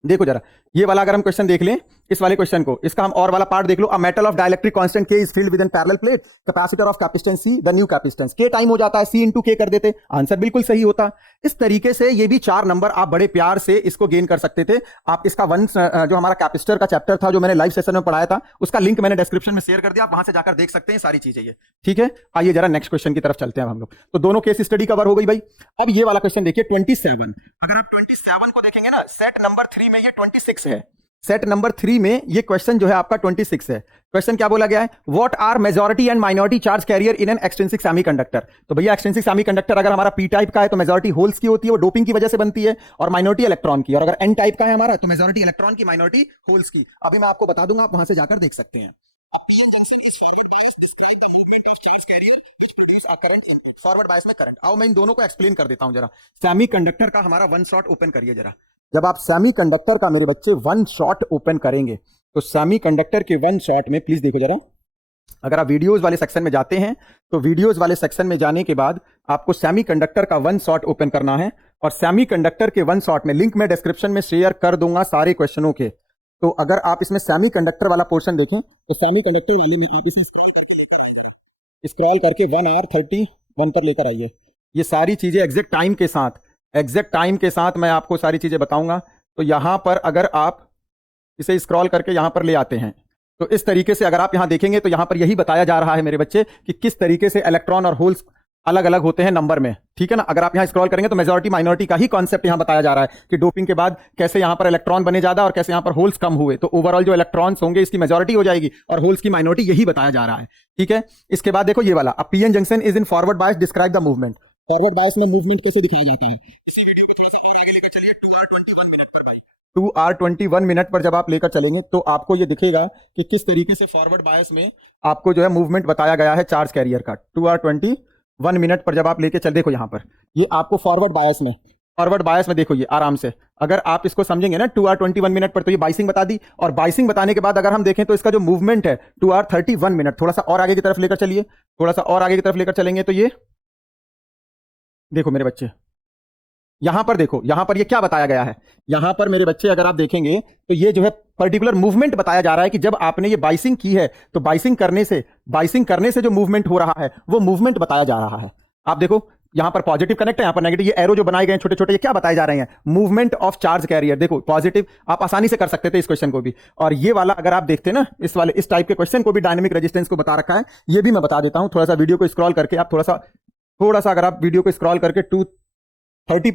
देखो जरा ये वाला अगर हम क्वेश्चन देख लें, इस वाले क्वेश्चन को, इसका हम और वाला पार्ट देख लो। A metal of dielectric constant K is filled within parallel plate, capacitor of capacitance C, the new capacitance K time हो जाता है, C इंटू K कर देते, आंसर बिल्कुल सही होता। इस तरीके से ये भी 4 नंबर आप बड़े प्यार से इसको गेन कर सकते थे। आप इसका जो हमारा कैपेसिटर का चैप्टर था जो मैंने लाइव सेशन में पढ़ाया था, उसका लिंक मैंने डिस्क्रिप्शन में शेयर कर दिया, आप वहां से जाकर देख सकते हैं सारी चीजें ये। ठीक है, आइए जरा नेक्स्ट क्वेश्चन की तरफ चलते हैं हम लोग। तो दोनों केस स्टडी कवर हो गई भाई। अब ये वाला क्वेश्चन देखिए 27, अगर आप 27 को देखेंगे ना, सेट नंबर 3 में ये 26 है, सेट नंबर 3 में ये क्वेश्चन जो है आपका 26 है। क्वेश्चन क्या बोला गया है? What are majority and minority charge carrier in an extrinsic semiconductor. तो भैया एक्सट्रिंसिक सेमीकंडक्टर अगर हमारा पी टाइप का है तो मेजॉरिटी होल्स की होती है, वो डोपिंग की वजह से बनती है, और माइनॉरिटी इलेक्ट्रॉन की। और अगर एन टाइप का है हमारा तो मेजॉरिटी इलेक्ट्रॉन की, माइनॉरिटी होल्स की। अभी मैं आपको बता दूंगा, आप वहां से जाकर देख सकते हैं। Current in it. Forward bias में करंट। आओ मैं इन दोनों को एक्सप्लेन कर देता हूं जरा। सेमीकंडक्टर का हमारा वन शॉट ओपन करिए जरा। जब आप सेमीकंडक्टर का मेरे बच्चे वन शॉट ओपन करेंगे तो सेमीकंडक्टर के वन शॉट में प्लीज देखो जरा, अगर आप वीडियोस वाले सेक्शन में जाते हैं तो वीडियोस वाले सेक्शन में जाने के बाद आपको सेमीकंडक्टर का वन शॉट ओपन करना है, और सेमीकंडक्टर के वन शॉट में लिंक मैं डिस्क्रिप्शन में शेयर कर दूंगा सारे क्वेश्चनों के। तो अगर आप इसमें सेमीकंडक्टर वाला पोर्शन देखें तो सेमीकंडक्टर वाले में आप इसे स्क्रॉल करके 1:31 पर लेकर आइए। ये सारी चीजें एग्जैक्ट टाइम के साथ मैं आपको सारी चीजें बताऊंगा। तो यहां पर अगर आप इसे स्क्रॉल करके यहां पर ले आते हैं तो इस तरीके से अगर आप यहां देखेंगे तो यहां पर यही बताया जा रहा है मेरे बच्चे कि किस तरीके से इलेक्ट्रॉन और होल्स अलग अलग होते हैं नंबर में, ठीक है ना। अगर आप यहां स्क्रॉल करेंगे तो मेजॉरिटी माइनॉरिटी का ही कॉन्सेप्ट यहां बताया जा रहा है कि डोपिंग के बाद कैसे यहां पर इलेक्ट्रॉन बने ज्यादा और कैसे यहां पर होल्स कम हुए। तो ओवरऑल जो इलेक्ट्रॉन्स होंगे इसकी मेजॉरिटी हो जाएगी और होल्स की माइनॉरिटी, यही बताया जा रहा है, ठीक है। इसके बाद देखो ये वाला, अ PN junction is in forward bias, describe the movement. Forward bias में मूवमेंट कैसे दिखाया जाता है, 2 hour 21 पर जब आप लेकर चलेंगे तो आपको ये दिखेगा कि किस तरीके से फॉरवर्ड बायस में आपको जो है मूवमेंट बताया गया है चार्ज कैरियर का। 2 hour 21 पर जब आप लेके चल, देखो यहां पर ये आपको फॉरवर्ड बायस में देखो ये आराम से, अगर आप इसको समझेंगे ना 2 hour 21 पर, तो ये बाइसिंग बता दी। और बाइसिंग बताने के बाद अगर हम देखें तो इसका जो मूवमेंट है 2 hour 31, थोड़ा सा और आगे की तरफ लेकर चलिए, थोड़ा सा और आगे की तरफ लेकर चलेंगे तो ये देखो मेरे बच्चे, यहां पर देखो, यहां पर ये क्या बताया गया है, यहां पर मेरे बच्चे अगर आप देखेंगे तो ये जो है पर्टिकुलर मूवमेंट बताया जा रहा है कि जब आपने ये बाइसिंग की है तो बाइसिंग करने से जो मूवमेंट हो रहा है वो मूवमेंट बताया जा रहा है। आप देखो यहां पर पॉजिटिव कनेक्ट है, यहां पर नेगेटिव, ये एरो जो बनाए गए हैं छोटे छोटे, ये क्या बताए जा रहे हैं, मूवमेंट ऑफ चार्ज कैरियर। देखो पॉजिटिव, आप आसानी से कर सकते थे इस क्वेश्चन को भी। और ये वाला अगर आप देखते ना, इस टाइप के क्वेश्चन को भी डायनेमिक रेजिस्टेंस को बता रखा है, ये भी मैं बता देता हूं। थोड़ा सा वीडियो को स्क्रॉल करके आप थोड़ा सा अगर आप वीडियो को स्क्रॉल करके 250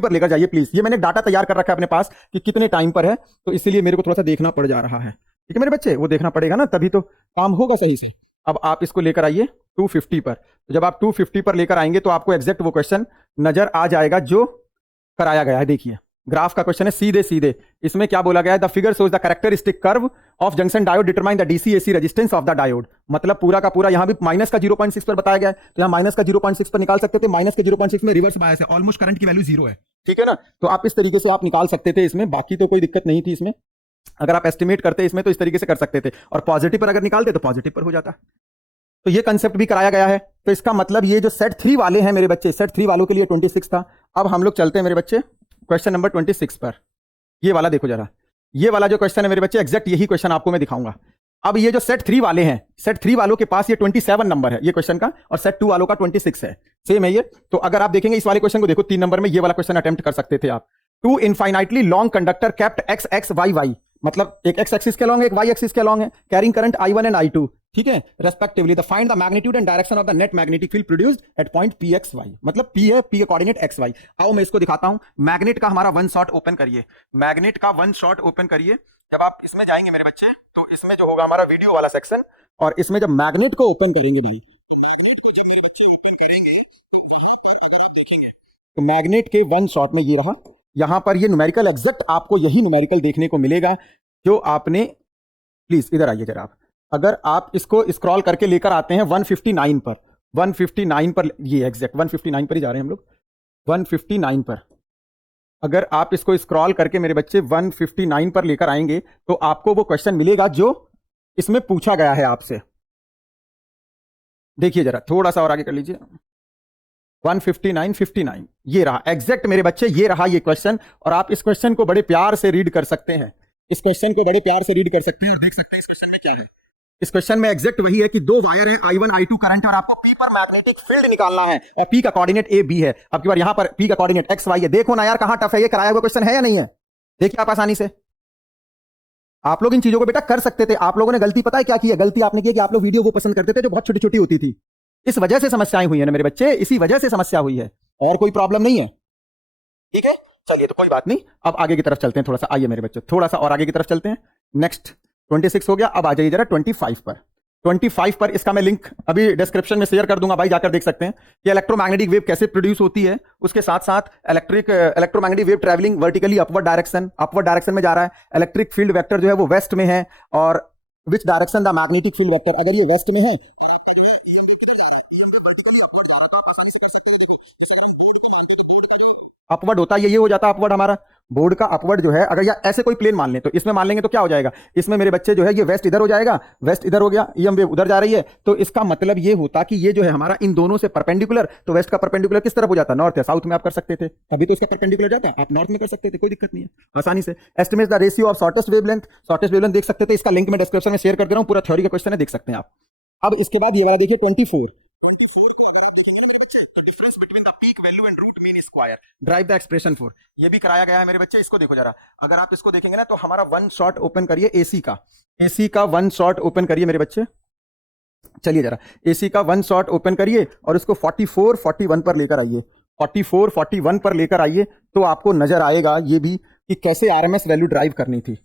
पर लेकर जाइए प्लीज। ये मैंने डाटा तैयार कर रखा है अपने पास कि कितने टाइम पर है, तो इसीलिए मेरे को थोड़ा सा देखना पड़ जा रहा है, ठीक है मेरे बच्चे, वो देखना पड़ेगा ना, तभी तो काम होगा सही से। अब आप इसको लेकर आइए 250 पर। तो जब आप 250 पर लेकर आएंगे तो आपको एग्जैक्ट वो क्वेश्चन नजर आ जाएगा जो कराया गया है। देखिए ग्राफ का क्वेश्चन है, सीधे इसमें क्या बोला गया है, the figure shows the characteristic curve of junction diode determine the DC AC resistance of the diode. मतलब पूरा का पूरा यहां भी माइनस का 0.6 पर बताया गया है, तो यहां माइनस का 0.6 पर निकाल सकते थे। माइनस के 0.6 में रिवर्स बायस है, ऑलमोस्ट करंट की वैल्यू 0 है, ठीक है ना। तो आप इस तरीके से आप निकाल सकते थे इसमें, बाकी तो कोई दिक्कत नहीं थी इसमें। अगर आप एस्टिमेट करते इसमें तो इस तरीके से कर सकते थे, और पॉजिटिव पर अगर निकालते तो पॉजिटिव पर हो जाता। तो ये कंसेप्ट भी कराया गया है। तो इसका मतलब ये जो सेट 3 वाले हैं मेरे बच्चे, सेट 3 वालों के लिए 26 था। अब हम लोग चलते हैं मेरे बच्चे क्वेश्चन नंबर 26 पर। ये वाला देखो जरा, ये वाला जो क्वेश्चन है मेरे बच्चे, एग्जैक्ट यही क्वेश्चन आपको मैं दिखाऊंगा। अब ये जो सेट 3 वाले हैं, सेट 3 वालों के पास ये 27 नंबर है ये क्वेश्चन का, और सेट 2 वालों का 26 है, सेम है ये। तो अगर आप देखेंगे इस वाले क्वेश्चन को, देखो 3 नंबर में ये वाला क्वेश्चन अटेम्प्ट कर सकते थे आप। 2 infinitely long conductor kept x x y y, मतलब एक एक्स एक्सिस के लॉन्ग है, एक वाई एक्सिस के लॉन्ग है, carrying current I1 and I2, ठीक है, respectively. The find the magnitude and direction of the net magnetic field produced at point PXY, मतलब P है, P का कोऑर्डिनेट XY। आओ मैं इसको दिखाता हूं। मैग्नेट का हमारा वन शॉट ओपन करिए, मैग्नेट का वन शॉट ओपन करिए। जब आप इसमें जाएंगे मेरे बच्चे तो इसमें जो होगा हमारा वीडियो वाला सेक्शन, और इसमें जब मैग्नेट को ओपन करेंगे भाई, तो मैग्नेट के वन शॉट में ये रहा, यहां पर ये न्यूमेरिकल एग्जैक्ट आपको यही न्यूमेरिकल देखने को मिलेगा जो आपने, प्लीज इधर आइए जरा आप, अगर आप इसको स्क्रॉल करके लेकर आते हैं 159 पर, 159 पर, ये एग्जैक्ट 159 पर ही जा रहे हैं हम लोग, 159 पर अगर आप इसको स्क्रॉल करके मेरे बच्चे 159 पर लेकर आएंगे तो आपको वो क्वेश्चन मिलेगा जो इसमें पूछा गया है आपसे। देखिए जरा थोड़ा सा और आगे कर लीजिए, 159 ये रहा एग्जैक्ट मेरे बच्चे, ये रहा ये क्वेश्चन। और आप इस क्वेश्चन को बड़े प्यार से रीड कर सकते हैं, इस क्वेश्चन को बड़े प्यार से रीड कर सकते हैं और देख सकते हैं इस क्वेश्चन में क्या है। इस क्वेश्चन में एग्जैक्ट वही है कि 2 वायर है, I1 I2 करंट, और आपको P पर मैग्नेटिक फील्ड निकालना है, और P का कोऑर्डिनेट A B है। अब की बार यहां पर P का कोऑर्डिनेट X Y है। देखो ना यार कहां टफ है, ये कराया हुआ क्वेश्चन है या नहीं है, देखिए आप आसानी से। आप लोग इन चीजों को बेटा कर सकते थे। आप लोगों ने गलती पता है क्या की है, गलती आपने की कि आप लोग वीडियो वो पसंद करते थे जो बहुत छोटी छोटी होती थी। इस वजह से समस्याएं हुई है ना मेरे बच्चे, इसी वजह से समस्या हुई है, और कोई प्रॉब्लम नहीं है, ठीक है। चलिए तो कोई बात नहीं, अब आगे की तरफ चलते हैं थोड़ा सा, आइए मेरे बच्चे थोड़ा सा और आगे की तरफ चलते हैं। नेक्स्ट 26 हो गया, अब आ जाइए जरा 25 पर। 25 पर इसका मैं लिंक अभी डिस्क्रिप्शन में शेयर कर दूंगा भाई, जाकर देख सकते हैं कि इलेक्ट्रोमैग्नेटिक वेव कैसे प्रोड्यूस होती है। उसके साथ साथ electromagnetic wave travelling vertically upward direction में जा रहा है। इलेक्ट्रिक फील्ड वेक्टर जो है वो वेस्ट में है, और which direction the magnetic field vector, अगर ये वेस्ट में है अपवर्ड होता है, ये हो जाता है अपवर्ड हमारा बोर्ड का अपवर्ड जो है। अगर या ऐसे कोई प्लेन मान लें तो इसमें मान लेंगे तो क्या हो जाएगा, इसमें मेरे बच्चे जो है ये वेस्ट इधर हो जाएगा, वेस्ट इधर हो गया, ईएम वेव उधर जा रही है, तो इसका मतलब ये होता कि ये जो है हमारा इन दोनों से परपेंडिकुलर, तो वेस्ट का परपेंडिकुलर किस तरफ हो जाता, नॉर्थ या साउथ में आप कर सकते थे, तभी तो इसका परपेंडिकुलर जाता, आप नॉर्थ में कर सकते थे, कोई दिक्कत नहीं है आसानी से। Estimate the ratio of shortest wavelength देख सकते थे, इसका लिंक में डिस्क्रिप्शन में शेयर कर दे रहा हूं, पूरा थ्योरी का क्वेश्चन है, देख सकते हैं आप। अब इसके बाद ये वाला देखिए 24, ड्राइव द एक्सप्रेशन फॉर, ये भी कराया गया है मेरे बच्चे, इसको देखो जरा। अगर आप इसको देखेंगे ना तो हमारा वन शॉट ओपन करिए एसी का वन शॉट ओपन करिए मेरे बच्चे, चलिए जरा एसी का वन शॉट ओपन करिए और इसको 44 41 पर लेकर आइए, 44 41 पर लेकर आइए, तो आपको नजर आएगा ये भी कि कैसे आरएमएस वैल्यू ड्राइव करनी थी।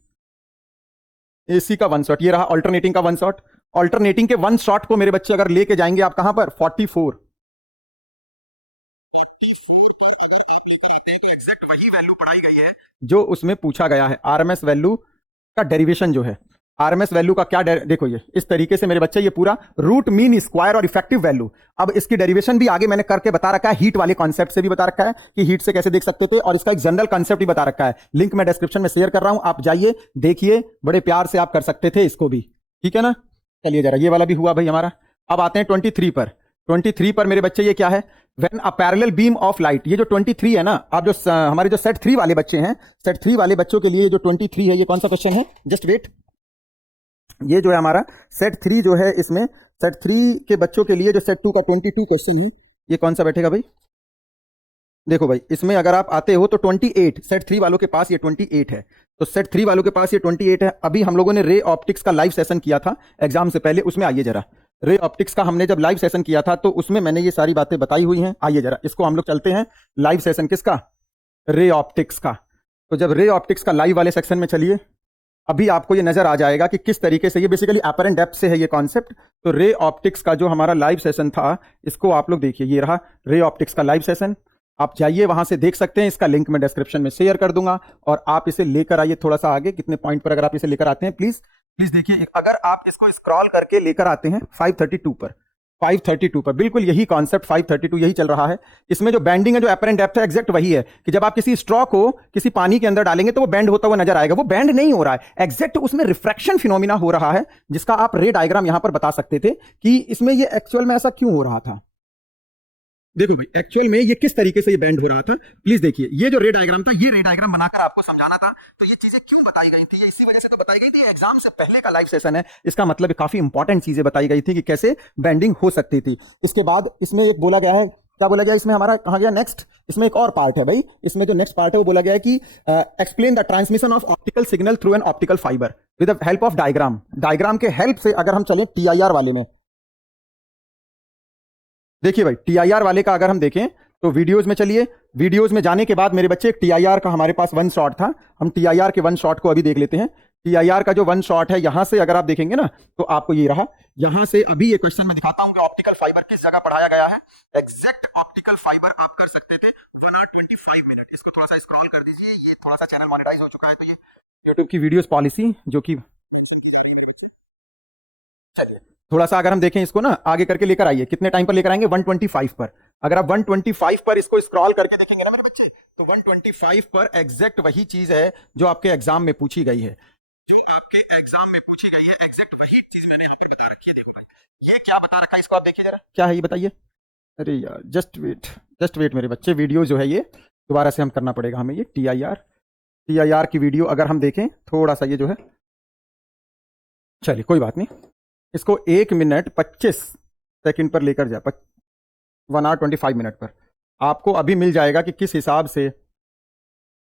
एसी का वन शॉट, ये रहा अल्टरनेटिंग का वन शॉट, अल्टरनेटिंग के वन शॉट को मेरे बच्चे अगर लेके जाएंगे आप कहां पर 44, एग्जैक्ट वही वैल्यू पढ़ाई गई है जो उसमें पूछा गया है। आरएमएस वैल्यू का डेरिवेशन जो है, आरएमएस वैल्यू का क्या देखो ये इस तरीके से मेरे बच्चे, ये पूरा रूट मीन स्क्वायर और इफेक्टिव वैल्यू। अब इसकी डेरिवेशन भी आगे मैंने करके बता रखा है, हीट वाले कॉन्सेप्ट से भी बता रखा है कि हीट से कैसे देख सकते थे, और इसका एक जनरल कॉन्सेप्ट भी बता रखा है, लिंक मैं डिस्क्रिप्शन में शेयर कर रहा हूं, आप जाइए देखिए, बड़े प्यार से आप कर सकते थे इसको भी, ठीक है ना। चलिए जरा ये वाला भी हुआ भाई हमारा। अब आते हैं 23 पर, 23 पर मेरे बच्चे ये क्या है, when a parallel beam of light, ये जो 23 है ना, आप जो हमारे जो सेट 3 वाले बच्चे हैं, सेट 3 वाले बच्चों के लिए जो 23 है, ये कौन सा क्वेश्चन है, जस्ट वेट, ये जो है हमारा सेट 3 जो है, इसमें सेट 3 के बच्चों के लिए जो सेट 2 का 22 क्वेश्चन है, ये कौन सा बैठेगा भाई, देखो भाई इसमें अगर आप आते हो तो 28, सेट 3 वालों के पास ये 28 है, तो सेट 3 वालों के पास ये 28 है। अभी हम लोगों ने रे ऑप्टिक्स का लाइव सेशन किया था एग्जाम से पहले, उसमें आइए जरा, रे ऑप्टिक्स का हमने जब लाइव सेशन किया था तो उसमें मैंने ये सारी बातें बताई हुई हैं। आइए जरा इसको हम लोग चलते हैं लाइव सेशन किसका, रे ऑप्टिक्स का। तो जब रे ऑप्टिक्स का लाइव वाले सेक्शन में चलिए, अभी आपको ये नजर आ जाएगा कि किस तरीके से ये बेसिकली अपरेंट डेप्थ से है ये कॉन्सेप्ट। तो रे ऑप्टिक्स का जो हमारा लाइव सेशन था, इसको आप लोग देखिए, ये रहा रे ऑप्टिक्स का लाइव सेशन, आप जाइए वहां से देख सकते हैं, इसका लिंक मैं डिस्क्रिप्शन में शेयर कर दूंगा, और आप इसे लेकर आइए थोड़ा सा आगे, कितने पॉइंट पर अगर आप इसे लेकर आते हैं प्लीज प्लीज देखिए, अगर आप इसको स्क्रॉल करके लेकर आते हैं 532 पर, 532 पर बिल्कुल यही कॉन्सेप्ट 532 यही चल रहा है। इसमें जो बैंडिंग है, जो अपरेंट डेप्थ है, एग्जैक्ट वही है कि जब आप किसी स्ट्रॉ को किसी पानी के अंदर डालेंगे तो वो बैंड होता हुआ नजर आएगा, वो बैंड नहीं हो रहा है, एग्जैक्ट उसमें रिफ्रैक्शन फिनोमिना हो रहा है, जिसका आप रे डायग्राम यहां पर बता सकते थे कि इसमें ये एक्चुअल में ऐसा क्यों हो रहा था। देखो भाई एक्चुअल में ये किस तरीके से ये बैंड हो रहा था, प्लीज देखिए, ये जो रे डायग्राम था, ये रे डायग्राम बनाकर आपको समझाना था, तो ये चीजें क्यों बताई गई थी, ये इसी वजह से तो बताई गई थी, एग्जाम से पहले का लाइव सेशन है, इसका मतलब काफी इंपॉर्टेंट चीजें बताई गई थी कि कैसे बैंडिंग हो सकती थी। इसके बाद इसमें एक बोला गया है, क्या बोला गया इसमें हमारा, कहा गया नेक्स्ट, इसमें एक और पार्ट है भाई, इसमें जो नेक्स्ट पार्ट है वो बोला गया है कि explain the transmission of optical signal through an optical fibre with the help of diagram. Diagram के हेल्प से अगर हम चलें टीआईआर वाले में, देखिए भाई टीआईआर वाले का अगर हम देखें तो वीडियोस में चलिए, वीडियोस में जाने के बाद मेरे बच्चे एक टीआईआर का हमारे पास वन शॉट था, हम टीआईआर के वन शॉट को अभी देख लेते हैं। टीआईआर का जो वन शॉट है, यहां से अगर आप देखेंगे ना तो आपको ये रहा, यहां से अभी ये क्वेश्चन में दिखाता हूं कि ऑप्टिकल फाइबर किस जगह पढ़ाया गया है। एग्जैक्ट ऑप्टिकल फाइबर आप कर सकते थे 1 hour 25 मिनट। इसको थोड़ा सा स्क्रॉल कर दीजिए, ये थोड़ा सा चैनल मोनेटाइज हो चुका है, तो ये यूट्यूब की वीडियोस पॉलिसी जो कि, थोड़ा सा अगर हम देखें इसको ना आगे करके लेकर आइए, कितने टाइम पर लेकर आएंगे 125 पर। अगर आप 125 पर इसको स्क्रॉल करके देखेंगे ना मेरे बच्चे, तो 125 पर एग्जैक्ट वही चीज है जो आपके एग्जाम में पूछी गई है, जो आपके एग्जाम में पूछी गई है, एग्जैक्ट वही चीज मैंने यहां पर बता रखी है। देखो भाई ये क्या बता रखा है, इसको आप देखिए जरा, क्या है ये बताइए। अरे यार जस्ट वेट मेरे बच्चे, वीडियो जो है ये दोबारा से हम करना पड़ेगा हमें, ये टीआईआर की वीडियो अगर हम देखें थोड़ा सा, ये जो है, चलिए कोई बात नहीं, इसको 1 मिनट 25 सेकंड पर लेकर जाए, 1 hour 25 मिनट पर, आपको अभी मिल जाएगा कि किस हिसाब से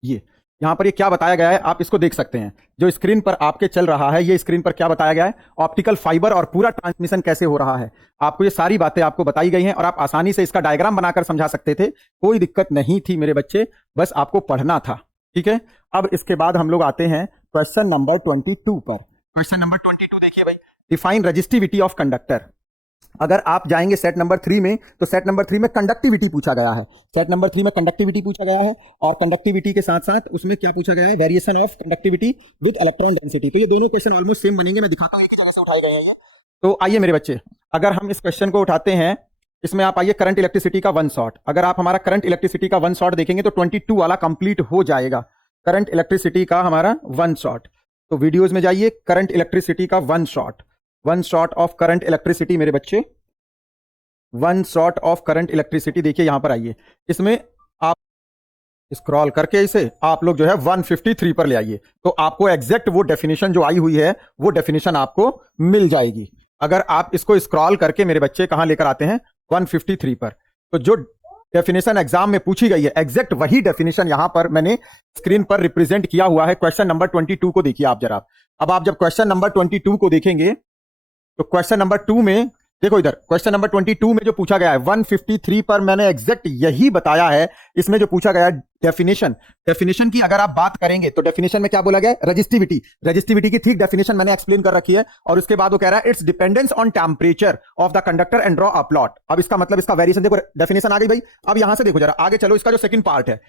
ये यहां पर ये क्या बताया गया है, आप इसको देख सकते हैं। जो स्क्रीन पर आपके चल रहा है, ये स्क्रीन पर क्या बताया गया है, ऑप्टिकल फाइबर और पूरा ट्रांसमिशन कैसे हो रहा है, आपको ये सारी बातें आपको बताई गई हैं, और आप आसानी से इसका डायग्राम बनाकर समझा सकते थे, कोई दिक्कत नहीं थी मेरे बच्चे, बस आपको पढ़ना था, ठीक है। अब इसके बाद हम लोग आते हैं क्वेश्चन नंबर 22 पर। क्वेश्चन नंबर 22 देखिए भाई, डिफाइन रजिस्टिविटी ऑफ कंडक्टर। अगर आप जाएंगे सेट नंबर 3 में, तो सेट नंबर 3 में कंडक्टिविटी पूछा गया है, सेट नंबर 3 में कंडक्टिविटी पूछा गया है, और कंडक्टिविटी के साथ साथ उसमें क्या पूछा गया है, variation of conductivity with electron density. तो ये दोनों क्वेश्चन ऑलमोस्ट सेम बनेंगे, मैं दिखाता हूं, एक ही जगह से उठाए गए हैं ये। तो आइए मेरे बच्चे, अगर हम इस क्वेश्चन को उठाते हैं इसमें आप आइए करंट इलेक्ट्रिसिटी का वन शॉट। अगर आप हमारा करंट इलेक्ट्रिसिटी का वन शॉट देखेंगे तो 22 वाला कंप्लीट हो जाएगा। करंट इलेक्ट्रिसिटी का हमारा वन शॉट, तो वीडियोस में जाइए, करंट इलेक्ट्रिसिटी का one shot of current electricity मेरे बच्चे, one shot of current electricity. देखिए यहां पर आइए, इसमें आप स्क्रॉल करके इसे आप लोग जो है 153 पर ले आइए, तो आपको एग्जैक्ट वो डेफिनेशन जो आई हुई है वो डेफिनेशन आपको मिल जाएगी। अगर आप इसको स्क्रॉल करके मेरे बच्चे कहां लेकर आते हैं 153 पर, तो जो डेफिनेशन एग्जाम में पूछी गई है एग्जैक्ट वही डेफिनेशन यहां पर मैंने स्क्रीन पर रिप्रेजेंट किया हुआ है। क्वेश्चन नंबर 22 को देखिए आप जरा। अब आप जब क्वेश्चन नंबर 22 को देखेंगे तो क्वेश्चन नंबर 2 में देखो, इधर क्वेश्चन नंबर 22 में जो पूछा गया है 153 पर मैंने एग्जैक्ट यही बताया है। इसमें जो पूछा गया है डेफिनेशन की अगर आप बात करेंगे तो डेफिनेशन में क्या बोला गया है, रजिस्टिविटी की ठीक डेफिनेशन मैंने एक्सप्लेन कर रखी है। और उसके बाद वो कह रहा है it's dependence on temperature of the conductor and draw a plot. अब इसका मतलब इसका वेरिएशन देखो, डेफिनेशन आ गई भाई। अब यहां से देखो जरा आगे चलो, इसका जो सेकंड पार्ट है,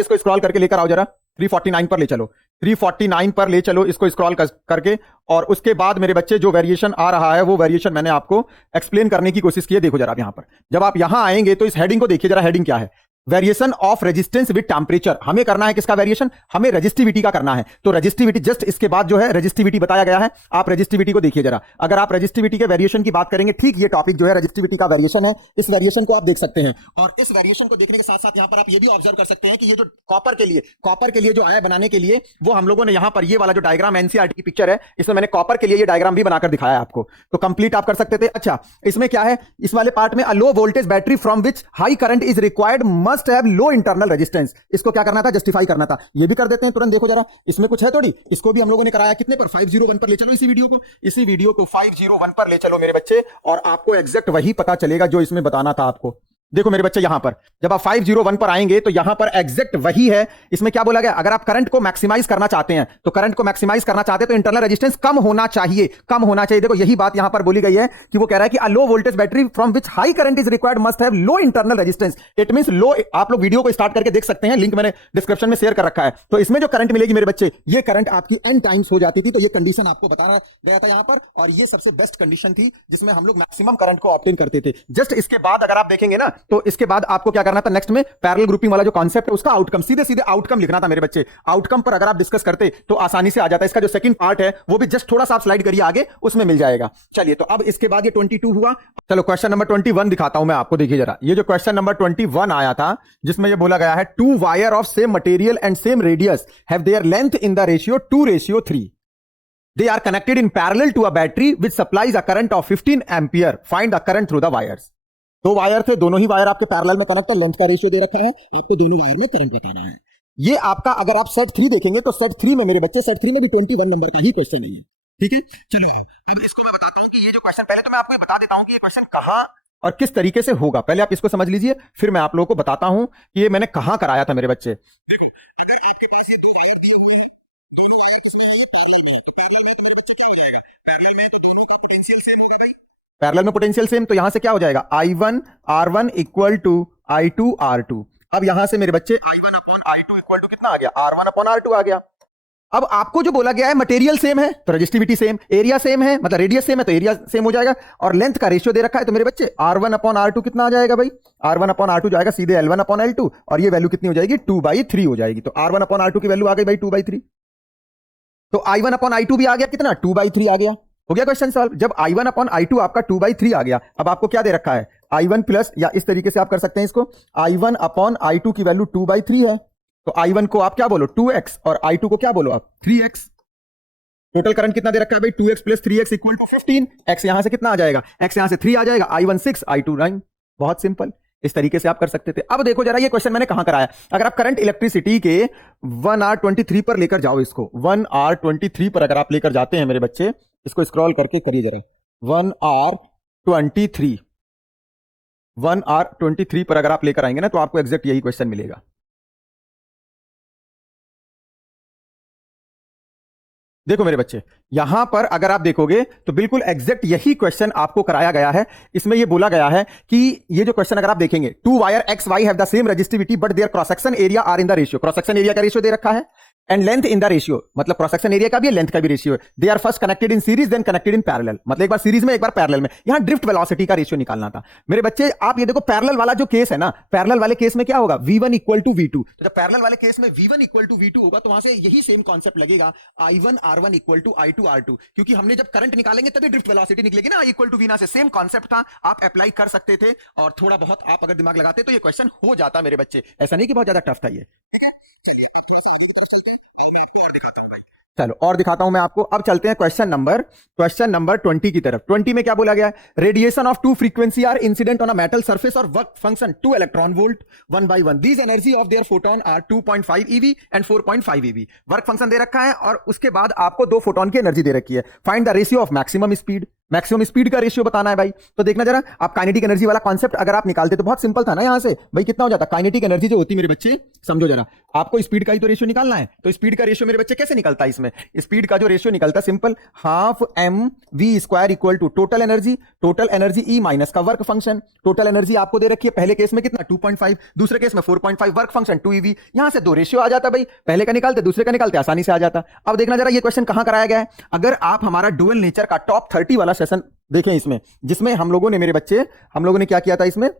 इसको स्क्रॉल करके लेकर आओ जरा, 349 पर ले चलो, 349 पर ले चलो इसको स्क्रॉल करके। और उसके बाद मेरे बच्चे जो वेरिएशन आ रहा है वो वेरिएशन मैंने आपको एक्सप्लेन करने की कोशिश की है। देखो जरा यहां पर जब आप यहां आएंगे तो इस हेडिंग को देखिए जरा, हेडिंग क्या है, variation of resistance with temperature. हमें करना है किसका वेरिएशन, हमें रेजिस्टिविटी का करना है। तो रेजिस्टिविटी जस्ट इसके बाद जो है रेजिस्टिविटी बताया गया है, आप रेजिस्टिविटी को देखिए जरा। अगर आप रेजिस्टिविटी के वेरिएशन की बात करेंगे, ठीक ये टॉपिक जो है रेजिस्टिविटी का वेरिएशन है, इस वेरिएशन को आप देख सकते हैं। और इस वेरिएशन को देखने के साथ साथ यहां पर आप ये भी ऑब्जर्व कर सकते हैं कि ये जो कॉपर के लिए जो आया बनाने के लिए वो हम लोगों ने यहां पर ये वाला जो डायग्राम एनसीईआरटी की पिक्चर है, इसमें मैंने कॉपर के लिए ये डायग्राम भी बनाकर दिखाया है आपको, तो कंप्लीट आप कर सकते थे। अच्छा, इसमें क्या है, इस वाले पार्ट में a low voltage battery from which high current is required must have low internal resistance. इसको क्या करना था, जस्टिफाई करना था। ये भी कर देते हैं तुरंत, देखो जरा इसमें कुछ है थोड़ी। इसको भी हम लोगों ने कराया कितने पर, 501 पर ले चलो इसी वीडियो को 501 पर ले चलो मेरे बच्चे, और आपको एग्जैक्ट वही पता चलेगा जो इसमें बताना था आपको। देखो मेरे बच्चे यहां पर जब आप 501 पर आएंगे तो यहां पर एग्जैक्ट वही है। इसमें क्या बोला गया, अगर आप करंट को मैक्सिमाइज करना चाहते हैं तो इंटरनल रेजिस्टेंस कम होना चाहिए। देखो यही बात यहां पर बोली गई है कि वो कह रहा है कि a low voltage battery from which high current is required must have low internal resistance. It means low, आप लोग वीडियो को स्टार्ट करके देख सकते हैं, लिंक मैंने डिस्क्रिप्शन में शेयर कर रखा है। तो इसमें जो करंट मिलेगी मेरे बच्चे, ये करंट आपकी एन टाइम्स हो जाती थी। तो ये कंडीशन आपको बताना गया था यहां पर, और ये सबसे बेस्ट कंडीशन थी जिसमें हम लोग मैक्सिमम करंट को ऑब्टेन करते थे। जस्ट इसके बाद अगर आप देखेंगे ना, तो इसके बाद आपको क्या करना था, नेक्स्ट में पैरेलल ग्रुपिंग वाला जो कॉन्सेप्ट है उसका आउटकम, सीधे आउटकम लिखना था मेरे बच्चे। आउटकम पर अगर आप डिस्कस करते तो आसानी से आ जाता। इसका जो सेकंड पार्ट है वो भी जस्ट थोड़ा सा आप स्लाइड करिए आगे, उसमें मिल जाएगा। चलिए, तो अब इसके बाद ये 22 हुआ। चलो क्वेश्चन नंबर 21 दिखाता हूं मैं आपको, देखिए जरा। ये जो क्वेश्चन नंबर 21 आया था जिसमें ये बोला गया है, two wire of same material and same radius have their length in the ratio 2:3। They are connected in parallel to a battery which supplies a current of 15 ampere. Find the current through the wires. दो wire थे, दोनों ही wire आपके parallel में connect है, length का ratio दे रखा है, आपको दोनों वायर में करंट बताना है। ये आपका, अगर आप सेट 3 देखेंगे तो सेट 3 में मेरे बच्चे, सेट 3 में भी 21 नंबर का ही क्वेश्चन है। ठीक है, चलो अब इसको मैं बताता हूं कि ये जो क्वेश्चन, पहले तो मैं आपको बता देता हूं कि ये क्वेश्चन कहां और किस तरीके से होगा। पहले आप इसको समझ लीजिए, फिर मैं आप लोगों को बताता हूं कि ये मैंने कहां कराया था मेरे बच्चे। पैरेलल में पोटेंशियल सेम, तो यहां से क्या हो जाएगा, I1 R1 equal to I2 R2। अब यहां से मेरे बच्चे I1 upon I2 equal to कितना आ गया, R1 अपॉन R2 आ गया। अब आपको जो बोला गया है मटेरियल सेम है तो रेजिस्टिविटी सेम, एरिया सेम है मतलब रेडियस सेम है तो एरिया सेम हो जाएगा, और लेंथ का रेशियो दे रखा है। तो मेरे बच्चे R1 अपॉन R2 कितना आ जाएगा भाई, R1 अपॉन R2 जाएगा सीधे L1 अपॉन L2, और ये वैल्यू कितनी हो जाएगी, 2/3 हो जाएगी। तो R1 अपॉन R2 की वैल्यू आ गई भाई 2/3। तो I1 अपॉन I2 भी आ गया कितना, 2/3 आ गया। हो गया क्वेश्चन सॉल्व। जब I1 अपॉन I2 आपका 2/3 आ गया, अब आपको क्या दे रखा है, I1 प्लस, या इस तरीके से आप कर सकते हैं इसको, I1 अपॉन I2 की वैल्यू 2/3 है, तो I1 को आप क्या बोलो 2x, और I2 को क्या बोलो आप 3x। टोटल करंट कितना दे रखा है भाई, 2x plus 3x equal to 15। x यहां से कितना आ जाएगा, x यहां से 3 आ जाएगा, I1 6 I2 9। बहुत सिंपल, इस तरीके से आप कर सकते थे। अब देखो जरा ये क्वेश्चन मैंने कहां कराया। अगर आप करंट इलेक्ट्रिसिटी के 1R23 पर लेकर जाओ, इसको 1R23 पर अगर आप लेकर जाते हैं मेरे बच्चे, इसको स्क्रॉल करके करिए जरा, 1R23 पर अगर आप लेकर आएंगे ना तो आपको एग्जैक्ट यही क्वेश्चन मिलेगा। देखो मेरे बच्चे, यहां पर अगर आप देखोगे तो बिल्कुल एग्जैक्ट यही क्वेश्चन आपको कराया गया है। इसमें यह बोला गया है कि ये जो क्वेश्चन अगर आप देखेंगे, two wire x y have the same resistivity but their cross section area are in the ratio. Cross section area का रेशियो दे रखा है and length in the ratio, मतलब क्रॉस सेक्शन एरिया का भी लेंथ का भी रेशियो है। They are first connected in series then connected in parallel, मतलब एक बार सीरीज में एक बार पैरेलल में। यहां ड्रिफ्ट वेलोसिटी का रेशियो निकालना था मेरे बच्चे। आप ये देखो पैरेलल वाला जो केस है ना, पैरेलल वाले केस में क्या होगा, v1 इक्वल टू v2। तो जब पैरेलल वाले केस में v1 इक्वल टू v2 होगा तो वहां से यही सेम कॉन्सेप्ट लगेगा, i1 r1 equal to i2 r2, क्योंकि हमने जब करंट निकालेंगे तभी ड्रिफ्ट वेलोसिटी निकलेगी ना, इक्वल टू v ना से। सेम कॉन्सेप्ट था, आप अप्लाई कर सकते थे और थोड़ा बहुत आप अगर दिमाग लगाते तो ये क्वेश्चन हो जाता मेरे बच्चे। ऐसा नहीं कि बहुत ज्यादा टफ था ये। चलो और दिखाता हूं मैं आपको। अब चलते हैं क्वेश्चन नंबर 20 की तरफ। 20 में क्या बोला गया है, radiation of two frequency are incident on a metal surface और work function 2 electron volt 1 by 1। These energy of their photon are 2.5 eV and 4.5 eV। Work function दे रखा है और उसके बाद आपको 2 फोटोन की एनर्जी दे रखी है। Find the ratio of maximum speed, maximum speed का रेशियो बताना है भाई। तो देखना जरा, आप काइनेटिक एनर्जी वाला कॉन्सेप्ट अगर आप निकालते तो बहुत सिंपल था ना, यहां से भाई कितना हो जाता, काइनेटिक एनर्जी जो होती मेरे बच्चे समझो जरा, आपको स्पीड का ही तो रेशियो निकालना है। तो स्पीड का रेशियो मेरे बच्चे कैसे निकलता है, इसमें स्पीड का जो रेशियो निकलता है simple, half m v square equal to total energy E minus का वर्क फंक्शन। टोटल एनर्जी आपको दे रखी है, पहले केस में कितना 2.5, दूसरे केस में 4.5, वर्क फंक्शन 2 eV। यहां से 2 रेशियो आ जाता भाई, पहले का निकालते दूसरे का निकालते आसानी से आ जाता। अब देखना जरा ये क्वेश्चन कहां कराया गया है। अगर आप हमारा डुअल नेचर का टॉप 30 वाला सेशन देखें इसमें, जिसमें हम लोगों ने मेरे बच्चे क्या किया था, इसमें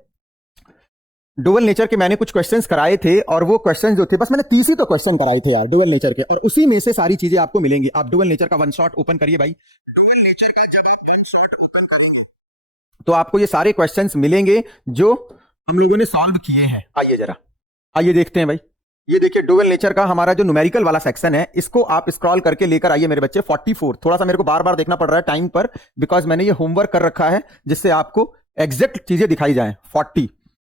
डुअल नेचर के मैंने कुछ क्वेश्चंस कराए थे और वो क्वेश्चंस जो थे, बस मैंने 30 ही तो क्वेश्चन कराए थे यार डुअल नेचर के, और उसी में से सारी चीजें आपको मिलेंगी। आप डुअल नेचर का वन शॉट ओपन करिए भाई, डुअल नेचर का जब आप वन शॉट ओपन करेंगे तो आपको ये सारे क्वेश्चंस मिलेंगे जो हम लोगों ने सॉल्व किए हैं। आइए जरा, आइए देखते हैं भाई। ये देखिए डुअल नेचर का हमारा जो न्यूमेरिकल वाला सेक्शन है, इसको आप स्क्रॉल करके लेकर आइए मेरे बच्चे 44। थोड़ा सा मेरे को बार बार देखना पड़ रहा है टाइम पर, बिकॉज मैंने ये होमवर्क कर रखा है जिससे आपको एग्जैक्ट चीजें दिखाई जाएं।